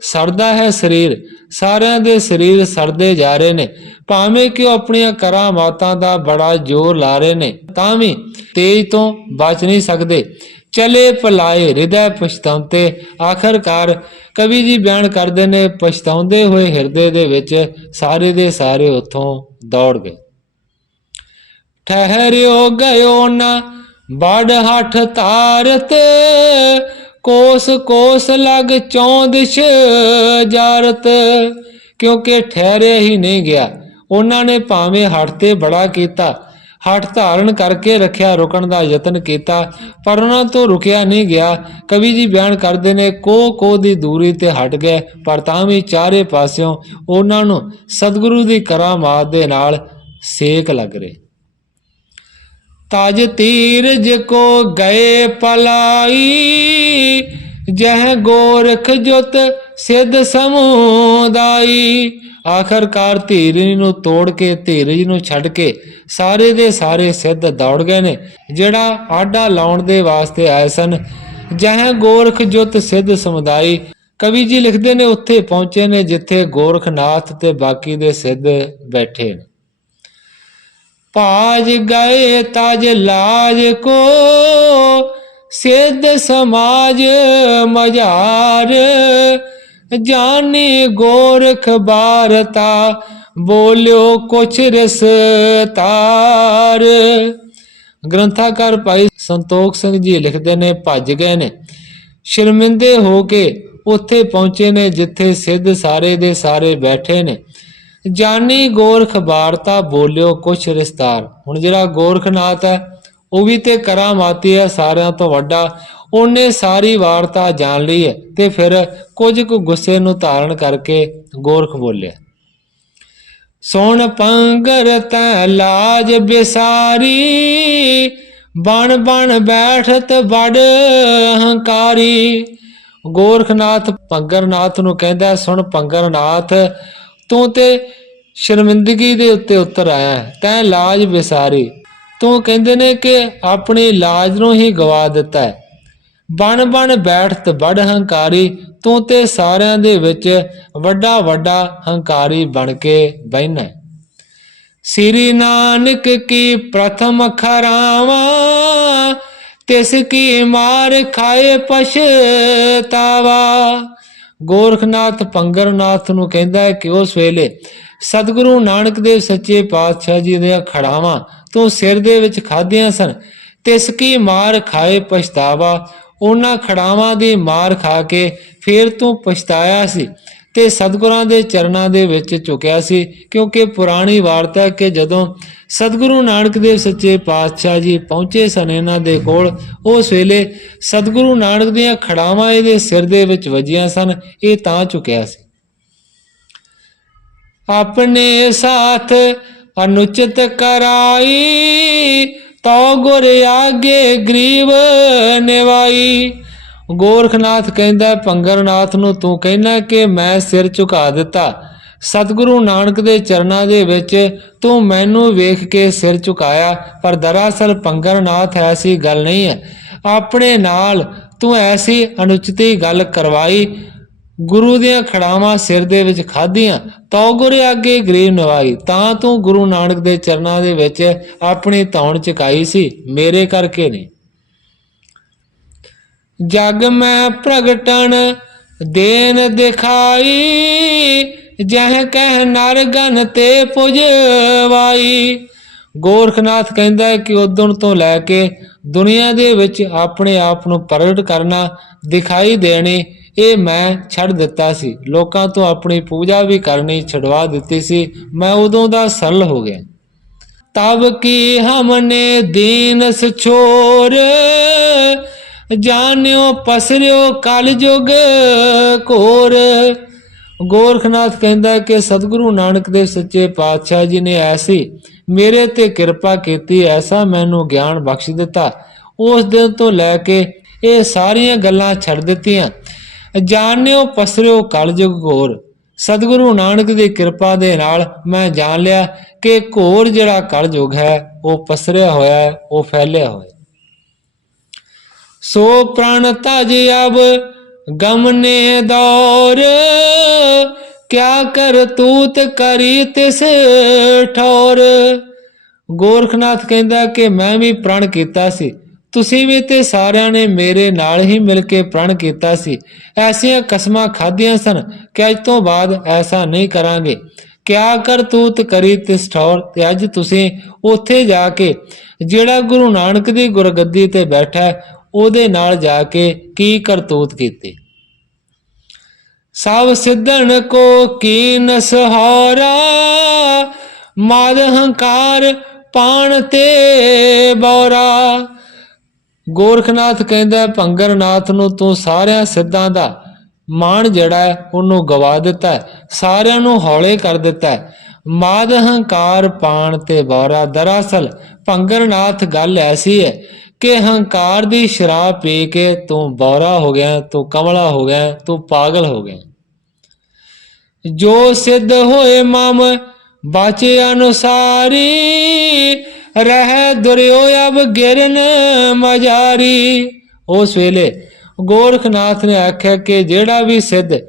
ਸੜਦਾ ਹੈ ਸਰੀਰ, ਸਾਰਿਆਂ ਦੇ ਸਰੀਰ ਸੜਦੇ ਜਾ ਰਹੇ ਨੇ, ਭਾਵੇਂ ਕਿ ਉਹ ਆਪਣੀਆਂ ਕਰਾਮਾਤਾਂ ਦਾ ਬੜਾ ਜ਼ੋਰ ਲਾ ਰਹੇ ਨੇ ਤਾਂ ਵੀ ਤੇਜ ਤੋਂ ਬਚ ਨਹੀਂ ਸਕਦੇ। ਚਲੇ ਪਲਾਏ ਹਿਰਦੈ ਪਛਤਾਉਂਤੇ, ਆਖਰਕਾਰ ਕਵੀ ਜੀ ਬਿਆਨ ਕਰਦੇ ਨੇ ਪਛਤਾਉਂਦੇ ਹੋਏ ਹਿਰਦੇ ਦੇ ਵਿੱਚ ਸਾਰੇ ਦੇ ਸਾਰੇ ਉੱਥੋਂ ਦੌੜ ਗਏ। ਠਹਿਰਿਓ ਗਇਓ ਨਾ ਬੜ ਹੱਠ ਤਾਰਤ, ਕੋਸ ਕੋਸ ਲਗ ਚੌਂਦਿਸ਼ ਜਾਰਤ। ਕਿਉਂਕਿ ਠਹਿਰਿਆ ਹੀ ਨਹੀਂ ਗਿਆ, ਉਹਨਾਂ ਨੇ ਭਾਵੇਂ ਹੱਠ ਤੇ ਬੜਾ ਕੀਤਾ, ਹੱਠ ਧਾਰਨ ਕਰਕੇ ਰੱਖਿਆ, ਰੁਕਣ ਦਾ ਯਤਨ ਕੀਤਾ, ਪਰ ਉਹਨਾਂ ਤੋਂ ਰੁਕਿਆ ਨਹੀਂ ਗਿਆ। ਕਵੀ ਜੀ ਬਿਆਨ ਕਰਦੇ ਨੇ ਕੋਹ ਦੀ ਦੂਰੀ ਤੇ ਹਟ ਗਏ, ਪਰ ਤਾਂ ਵੀ ਚਾਰੇ ਪਾਸਿਓਂ ਉਹਨਾਂ ਨੂੰ ਸਤਿਗੁਰੂ ਦੀ ਕਰਾਮਾਤ ਦੇ ਨਾਲ ਸੇਕ ਲੱਗ ਰਹੇ। ਤਜ ਤੀਰਜ ਕੋ ਗਏ ਪਲਾਈ, ਜਹ ਗੋਰਖ ਜੁਤ ਸਿੱਧ ਸਮੁਦਾਈ। ਆਖਰਕਾਰ ਧੀਰਜ ਨੂੰ ਤੋੜ ਕੇ, ਧੀਰਜ ਨੂੰ ਛੱਡ ਕੇ ਸਾਰੇ ਦੇ ਸਾਰੇ ਸਿੱਧ ਦੌੜ ਗਏ ਨੇ, ਜਿਹੜਾ ਆਡਾ ਲਾਉਣ ਦੇ ਵਾਸਤੇ ਆਏ ਸਨ। ਜਹ ਗੋਰਖ ਜੁਤ ਸਿੱਧ ਸਮੁਦਾਈ, ਕਵੀ ਜੀ ਲਿਖਦੇ ਨੇ ਉੱਥੇ ਪਹੁੰਚੇ ਨੇ ਜਿੱਥੇ ਗੋਰਖਨਾਥ ਤੇ ਬਾਕੀ ਦੇ ਸਿੱਧ ਬੈਠੇ ਨੇ। ਭਾਜ ਗਏ ਤਜ ਲਾਜ ਕੋ, ਸਿੱਧ ਸਮਾਜ ਮਝਾਰ। ਜਾਨੀ ਗੋਰਖ ਬਾਰਤਾ, ਬੋਲਿਓ ਕੁਛ ਰਿਸਤਾਰ। ਗ੍ਰੰਥਾਕਾਰ ਭਾਈ ਸੰਤੋਖ ਸਿੰਘ ਜੀ ਲਿਖਦੇ ਨੇ ਭੱਜ ਗਏ ਨੇ, ਸ਼ਰਮਿੰਦੇ ਹੋ ਕੇ ਉੱਥੇ ਪਹੁੰਚੇ ਨੇ ਜਿੱਥੇ ਸਿੱਧ ਸਾਰੇ ਦੇ ਸਾਰੇ ਬੈਠੇ ਨੇ। ਜਾਨੀ ਗੋਰਖ ਵਾਰਤਾ, ਬੋਲਿਓ ਕੁਛ ਰਿਸਤਾਰ। ਹੁਣ ਜਿਹੜਾ ਗੋਰਖਨਾਥ ਹੈ ਉਹ ਵੀ ਤੇ ਕਰਾਮਾਤੀ ਹੈ, ਸਾਰਿਆਂ ਤੋਂ ਵੱਡਾ, ਉਹਨੇ ਸਾਰੀ ਵਾਰਤਾ ਜਾਣ ਲਈ ਹੈ ਤੇ ਫਿਰ ਕੁਝ ਕੁ ਗੁੱਸੇ ਨੂੰ ਧਾਰਨ ਕਰਕੇ ਗੋਰਖ ਬੋਲਿਆ। ਸੁਣ ਪੰਗਰ ਤੈ ਲਾਜ ਬਿਸਾਰੀ, ਬਣ ਬਣ ਬੈਠਤ ਬੜ ਹੰਕਾਰੀ। ਗੋਰਖਨਾਥ ਪੰਗਰਨਾਥ ਨੂੰ ਕਹਿੰਦਾ, ਸੁਣ ਪੰਗਰਨਾਥ, ਤੂੰ ਤੇ ਸ਼ਰਮਿੰਦਗੀ ਦੇ ਉੱਤੇ ਉਤਰ ਆਇਆ, ਤੈਂ ਲਾਜ ਵਿਸਾਰੀ। ਤੂੰ ਕਹਿੰਦੇ ਨੇ ਕਿ ਆਪਣੀ ਲਾਜ ਨੂੰ ਹੀ ਗਵਾ ਦਿੱਤਾ ਹੈ। ਬਣ ਬਣ ਬੈਠਤ ਬੜ ਹੰਕਾਰੀ, ਤੂੰ ਤੇ ਸਾਰਿਆਂ ਦੇ ਵਿੱਚ ਵੱਡਾ ਵੱਡਾ ਹੰਕਾਰੀ ਬਣ ਕੇ ਬਹਿਨਾ। ਸ੍ਰੀ ਨਾਨਕ ਕੀ ਪ੍ਰਥਮ ਖਰਾਵਾ, ਤਿਸ ਕੀ ਮਾਰ ਖਾਏ ਪਛਤਾਵਾ। ਗੋਰਖਨਾਥ ਪੰਗਰਨਾਥ ਨੂੰ ਕਹਿੰਦਾ ਹੈ ਕਿ ਉਸ ਵੇਲੇ ਸਤਿਗੁਰੂ ਨਾਨਕ ਦੇਵ ਸੱਚੇ ਪਾਤਸ਼ਾਹ ਜੀ ਦੀਆਂ ਖੜਾਵਾਂ ਤੂੰ ਸਿਰ ਦੇ ਵਿੱਚ ਖਾਧੀਆਂ ਸਨ। ਤਿਸ ਕੀ ਮਾਰ ਖਾਏ ਪਛਤਾਵਾ, ਉਹਨਾਂ ਖੜਾਵਾਂ ਦੀ ਮਾਰ ਖਾ ਕੇ ਫਿਰ ਤੂੰ ਪਛਤਾਇਆ ਸੀ ਤੇ ਸਤਿਗੁਰਾਂ ਦੇ ਚਰਨਾਂ ਦੇ ਵਿੱਚ ਝੁਕਿਆ ਸੀ। ਕਿਉਂਕਿ ਪੁਰਾਣੀ ਵਾਰਤਾ ਹੈ ਕਿ ਜਦੋਂ ਸਤਿਗੁਰੂ ਨਾਨਕ ਦੇਵ ਸੱਚੇ ਪਾਤਸ਼ਾਹ ਜੀ ਪਹੁੰਚੇ ਸਨ ਇਹਨਾਂ ਦੇ ਕੋਲ, ਉਸ ਵੇਲੇ ਸਤਿਗੁਰੂ ਨਾਨਕ ਦੀਆਂ ਖੜਾਵਾਂ ਇਹਦੇ ਸਿਰ ਦੇ ਵਿੱਚ ਵੱਜੀਆਂ ਸਨ, ਇਹ ਤਾਂ ਝੁਕਿਆ ਸੀ। अपने साथ अनुचित कराई, तो गुर आगे गरीब निवाई। गोरखनाथ कहता ਭੰਗਰਨਾਥ ਨੂੰ ਤੂੰ ਕਹਿਣਾ ਕਿ ਮੈਂ ਸਿਰ ਝੁਕਾ ਦਿੱਤਾ। ਸਤਿਗੁਰੂ ਨਾਨਕ ਦੇ ਚਰਨਾਂ ਦੇ ਵਿੱਚ ਤੂੰ ਮੈਨੂੰ ਵੇਖ ਕੇ ਸਿਰ ਝੁਕਾਇਆ, ਪਰ ਦਰਅਸਲ ਭੰਗਰਨਾਥ ਐਸੀ ਗੱਲ ਨਹੀਂ ਹੈ। ਆਪਣੇ ਨਾਲ ਤੂੰ ਐਸੀ ਅਨੁਚਿਤੀ ਗੱਲ ਕਰਵਾਈ, ਗੁਰੂ ਦੀਆਂ ਖੜਾਵਾਂ ਸਿਰ ਦੇ ਵਿੱਚ ਖਾਧੀਆਂ, ਤਉ ਗੁਰ ਅੱਗੇ ਗਰੀਬ ਨਿਵਾਈ। ਤਾਂ ਤੂੰ ਗੁਰੂ ਨਾਨਕ ਦੇ ਚਰਨਾਂ ਦੇ ਵਿੱਚ ਆਪਣੀ ਧੌਣ ਝੁਕਾਈ ਸੀ, ਮੇਰੇ ਕਰਕੇ ਨਹੀਂ। जग में प्रगटन देन दिखाई, जह कह नर गन ते पुजवाई। गोरखनाथ कहता है कि उदण तो लैके दुनिया दे विच अपने आप नूं प्रगट करना, दिखाई देनी, ये मैं छड़ दिता सी। लोकां तो अपनी पूजा भी करनी छड़वा दिती सी। मैं उदों दा सरल हो गया। तब की हमने दीनस छोर, जान्यो पसरियो कल जुग घोर। गोरखनाथ कहता है कि सतगुरु नानक देव सच्चे पातशाह जी ने ऐसी मेरे ते कृपा की, ऐसा मैनू ज्ञान बख्श दिता। उस दिन तो लैके ये सारिया गल्लां छड़ दित्तियां। जान्यो पसरियो कल जुग घोर। सतगुरु नानक की कृपा दे नाल मैं जान लिया कि घोर जिहड़ा कल युग है वो पसरिया होया है, वो फैलिया होया। सो प्राण तज अब गमने दौर, क्या कर तूत करी तिस ठौर। गोरखनाथ कहता कि मैं भी प्रण कीता सी, तुसी भी ते सारिਆਂ ने मेरे नाल ही मिल के प्रण कीता सी। ऐसियां कसमां खाधियां सन कि अज तो बाद ऐसा नहीं करांगे। क्या कर तूत करी तिस ठौर। ते अज तुसी उत्थे जाके ਜਿਹੜਾ गुरु नानक दी गुरगद्दी ते बैठा है ਉਹਦੇ ਨਾਲ ਜਾ ਕੇ ਕੀ ਕਰਤੂਤ ਕੀਤੀ। ਸਭ ਸਿੱਧਣ ਕੋ ਕੀਨ ਸਹਾਰਾ, ਮਾਦ ਹੰਕਾਰ ਪਾਣ ਤੇ ਬੌਰਾ। ਗੋਰਖਨਾਥ ਕਹਿੰਦਾ ਭੰਗਰਨਾਥ ਨੂੰ ਤੂੰ ਸਾਰਿਆਂ ਸਿੱਧਾਂ ਦਾ ਮਾਣ ਜਿਹੜਾ ਹੈ ਉਹਨੂੰ ਗਵਾ ਦਿੱਤਾ ਹੈ, ਸਾਰਿਆਂ ਨੂੰ ਹੌਲੇ ਕਰ ਦਿੱਤਾ ਹੈ। ਮਾਦ ਹੰਕਾਰ ਪਾਣ ਤੇ ਬੌਰਾ। ਦਰਅਸਲ ਭੰਗਰਨਾਥ ਗੱਲ ਐਸੀ ਹੈ कि हंकार दी शराब पी के तू बौरा हो गया, तू कमला हो गया, तू पागल हो गया। जो सिद्ध होए मम बाचे अनुसारी, रह दुर्यो अब गिरन मजारी। उस वेले गोरखनाथ ने आख्या कि जेड़ा भी सिद्ध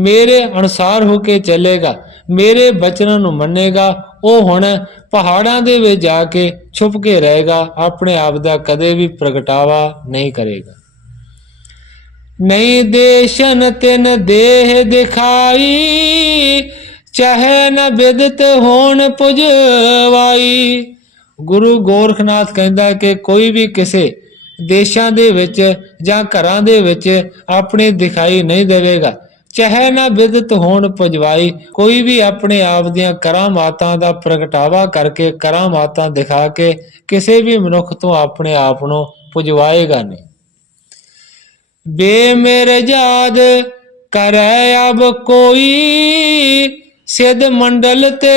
मेरे अनुसार होके चलेगा, मेरे बचनों नूं मन्नेगा, ਉਹ ਹੁਣ ਪਹਾੜਾਂ ਦੇ ਵਿੱਚ ਜਾ ਕੇ ਛੁਪ ਕੇ ਰਹੇਗਾ, ਆਪਣੇ ਆਪ ਦਾ ਕਦੇ ਵੀ ਪ੍ਰਗਟਾਵਾ ਨਹੀਂ ਕਰੇਗਾ। ਨਹੀਂ ਦੇਸ਼ਨ ਤਿਨ ਦੇਹ ਦਿਖਾਈ, ਚਾਹੇ ਨਾ ਬਿਦਤ ਹੋਣ ਪੁਜਵਾਈ। ਗੁਰੂ ਗੋਰਖਨਾਥ ਕਹਿੰਦਾ ਕਿ ਕੋਈ ਵੀ ਕਿਸੇ ਦੇਸ਼ਾਂ ਦੇ ਵਿੱਚ ਜਾਂ ਘਰਾਂ ਦੇ ਵਿੱਚ ਆਪਣੀ ਦਿਖਾਈ ਨਹੀਂ ਦੇਵੇਗਾ, ਚਾਹੇ ਨਾ ਬਿਦਤ ਹੋਣ ਪੁਜਵਾਈ। ਕੋਈ ਵੀ ਆਪਣੇ ਆਪ ਦੀਆਂ ਕਰਾਮਾਤਾਂ ਦਾ ਪ੍ਰਗਟਾਵਾ ਕਰਕੇ, ਕਰਾਮਾਤਾਂ ਦਿਖਾ ਕੇ ਕਿਸੇ ਵੀ ਮਨੁੱਖ ਤੋਂ ਆਪਣੇ ਆਪ ਨੂੰ ਪੁਜਵਾਏਗਾ ਨਹੀਂ। ਬੇਮੇਰ ਜਾਦ ਕਰੈ ਅਬ ਕੋਈ, ਸਿੱਧ ਮੰਡਲ ਤੇ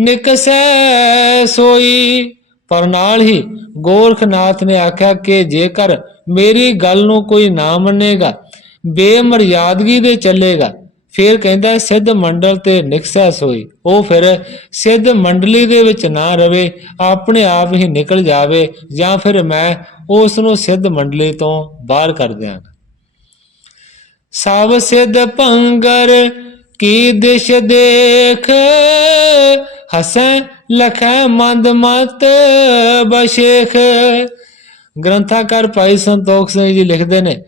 ਨਿਕਸੈ ਸੋਈ। ਪਰ ਨਾਲ ਹੀ ਗੋਰਖਨਾਥ ਨੇ ਆਖਿਆ ਕਿ ਜੇਕਰ ਮੇਰੀ ਗੱਲ ਨੂੰ ਕੋਈ ਨਾ ਮੰਨੇਗਾ, ਬੇਮਰਯਾਦਗੀ ਦੇ ਚੱਲੇਗਾ, ਫਿਰ ਕਹਿੰਦਾ ਸਿੱਧ ਮੰਡਲ ਤੇ ਨਿਕਸੈ ਸੋਈ। ਉਹ ਫਿਰ ਸਿੱਧ ਮੰਡਲੀ ਦੇ ਵਿੱਚ ਨਾ ਰਵੇ, ਆਪਣੇ ਆਪ ਹੀ ਨਿਕਲ ਜਾਵੇ, ਜਾਂ ਫਿਰ ਮੈਂ ਉਸ ਨੂੰ ਸਿੱਧ ਮੰਡਲੀ ਤੋਂ ਬਾਹਰ ਕਰ ਦਿਆਂਗਾ। ਸਭ ਸਿੱਧ ਭੰਗਰ ਕੀ ਦਿਸ਼ ਦੇਖ, ਹਸੈ ਲਖੈ ਮੰਦ ਮਤ ਬਸ਼ੇਖ। ਗ੍ਰੰਥਾਕਾਰ ਭਾਈ ਸੰਤੋਖ ਸਿੰਘ ਜੀ ਲਿਖਦੇ ਨੇ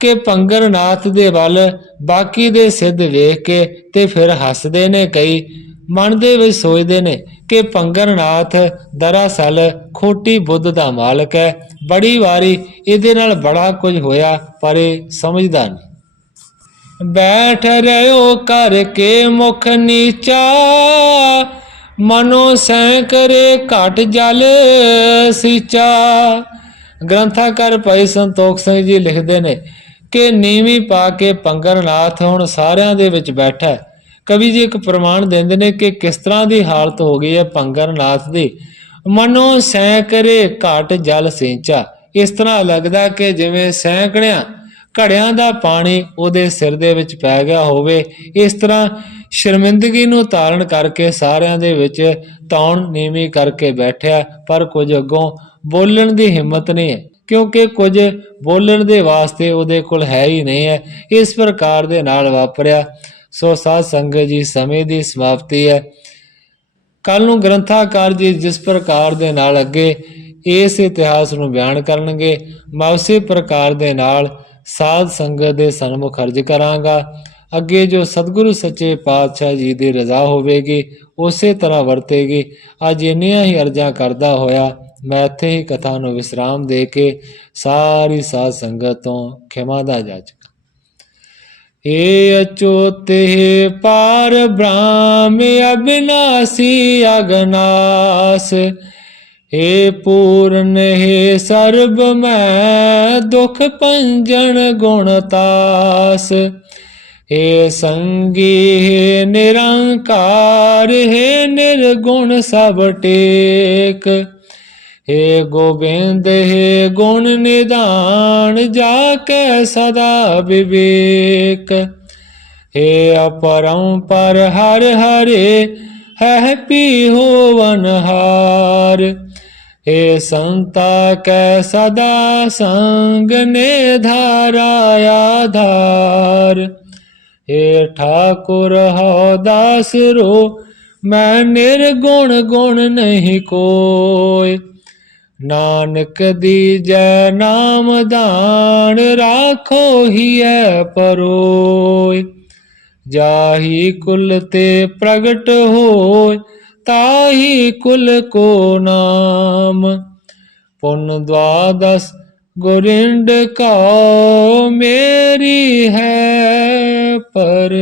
ਕਿ ਭੰਗਰਨਾਥ ਦੇ ਵੱਲ ਬਾਕੀ ਦੇ ਸਿੱਧ ਵੇਖ ਕੇ ਤੇ ਫਿਰ ਹੱਸਦੇ ਨੇ। ਕਈ ਮਨ ਦੇ ਵਿੱਚ ਸੋਚਦੇ ਨੇ ਕਿ ਭੰਗਰਨਾਥ ਦਰਅਸਲ ਖੋਟੀ ਬੁੱਧ ਦਾ ਮਾਲਕ ਹੈ, ਬੜੀ ਵਾਰੀ ਇਹਦੇ ਨਾਲ ਬੜਾ ਕੁਝ ਹੋਇਆ ਪਰ ਇਹ ਸਮਝਦਾ ਨਹੀਂ। ਬੈਠ ਰਿਓ ਕਰਕੇ ਮੁਖ ਨੀਚਾ, ਮਨੋ ਸੈਂ ਕਰੇ ਘਟ ਜਲ ਸੀਚਾ। ਗ੍ਰੰਥਾਕਾਰ ਭਾਈ ਸੰਤੋਖ ਸਿੰਘ ਜੀ ਲਿਖਦੇ ਨੇ ਕਿ ਨੀਵੀਂ ਪਾ ਕੇ ਭੰਗਰਨਾਥ ਹੁਣ ਸਾਰਿਆਂ ਦੇ ਵਿੱਚ ਬੈਠਾ, ਕਵੀ ਜੀ ਇੱਕ ਪ੍ਰਮਾਣ ਦਿੰਦੇ ਨੇ ਕਿ ਕਿਸ ਤਰ੍ਹਾਂ ਦੀ ਹਾਲਤ ਹੋ ਗਈ ਹੈ ਭੰਗਰ ਨਾਥ ਦੀ। ਮਨੋ ਸੈਂਕੜੇ ਘਾਟ ਜਲ ਸਿੰਚਾ। ਇਸ ਤਰ੍ਹਾਂ ਲੱਗਦਾ ਕਿ ਜਿਵੇਂ ਸੈਂਕੜਿਆਂ ਘੜਿਆਂ ਦਾ ਪਾਣੀ ਉਹਦੇ ਸਿਰ ਦੇ ਵਿੱਚ ਪੈ ਗਿਆ ਹੋਵੇ। ਇਸ ਤਰ੍ਹਾਂ ਸ਼ਰਮਿੰਦਗੀ ਨੂੰ ਧਾਰਨ ਕਰਕੇ ਸਾਰਿਆਂ ਦੇ ਵਿੱਚ ਤੌਣ ਨੀਵੀਂ ਕਰਕੇ ਬੈਠਿਆ, ਪਰ ਕੁਝ ਅੱਗੋਂ ਬੋਲਣ ਦੀ ਹਿੰਮਤ ਨਹੀਂ ਹੈ, ਕਿਉਂਕਿ ਕੁਝ ਬੋਲਣ ਦੇ ਵਾਸਤੇ ਉਹਦੇ ਕੋਲ ਹੈ ਹੀ ਨਹੀਂ ਹੈ। ਇਸ ਪ੍ਰਕਾਰ ਦੇ ਨਾਲ ਵਾਪਰਿਆ। ਸੋ ਸਾਧ ਸੰਗਤ ਜੀ, ਸਮੇਂ ਦੀ ਸਮਾਪਤੀ ਹੈ। ਕੱਲ ਨੂੰ ਗ੍ਰੰਥਾਕਾਰ ਜੀ ਜਿਸ ਪ੍ਰਕਾਰ ਦੇ ਨਾਲ ਅੱਗੇ ਇਸ ਇਤਿਹਾਸ ਨੂੰ ਬਿਆਨ ਕਰਨਗੇ, ਮੈਂ ਉਸੇ ਪ੍ਰਕਾਰ ਦੇ ਨਾਲ ਸਾਧ ਸੰਗਤ ਦੇ ਸਨਮੁਖ ਅਰਜ ਕਰਾਂਗਾ। ਅੱਗੇ ਜੋ ਸਤਿਗੁਰੂ ਸੱਚੇ ਪਾਤਸ਼ਾਹ ਜੀ ਦੀ ਰਜ਼ਾ ਹੋਵੇਗੀ ਉਸੇ ਤਰ੍ਹਾਂ ਵਰਤੇਗੀ। ਅੱਜ ਇੰਨੀਆਂ ਹੀ ਅਰਜ਼ਾਂ ਕਰਦਾ ਹੋਇਆ ਮੈਂ ਇੱਥੇ ਹੀ ਕਥਾ ਨੂੰ ਵਿਸਰਾਮ ਦੇ ਕੇ ਸਾਰੀ ਸਾਧ ਸੰਗਤ ਤੋਂ ਖਿਮਾ ਦਾ ਜਾਚਕ। ਏ ਅਚੋਤੇ ਪਾਰ ਬ੍ਰਹਮ ਅਬਿਨਾਸੀ ਅਗਨਾਸ, हे पूर्ण हे सर्ब मैं दुख पंजन गुणतास, हे संगी हे निरंकार, हे निर्गुण सब टेक, हे गोविंद हे गुण निधान, जाके सदा विवेक, हे अपरंपर हर हरे है पी होवनहार, हे संता कै सदा संग ने धारा आधार, हे ठाकुर हो दास रो मैं निर्गुण गुण नहीं कोय, नानक दीजै नाम दान राखो हिय परोय, जाहि कुल ते प्रगट होय ताहि कुल को नाम, पुन द्वादश गुरिंड का मेरी है पर।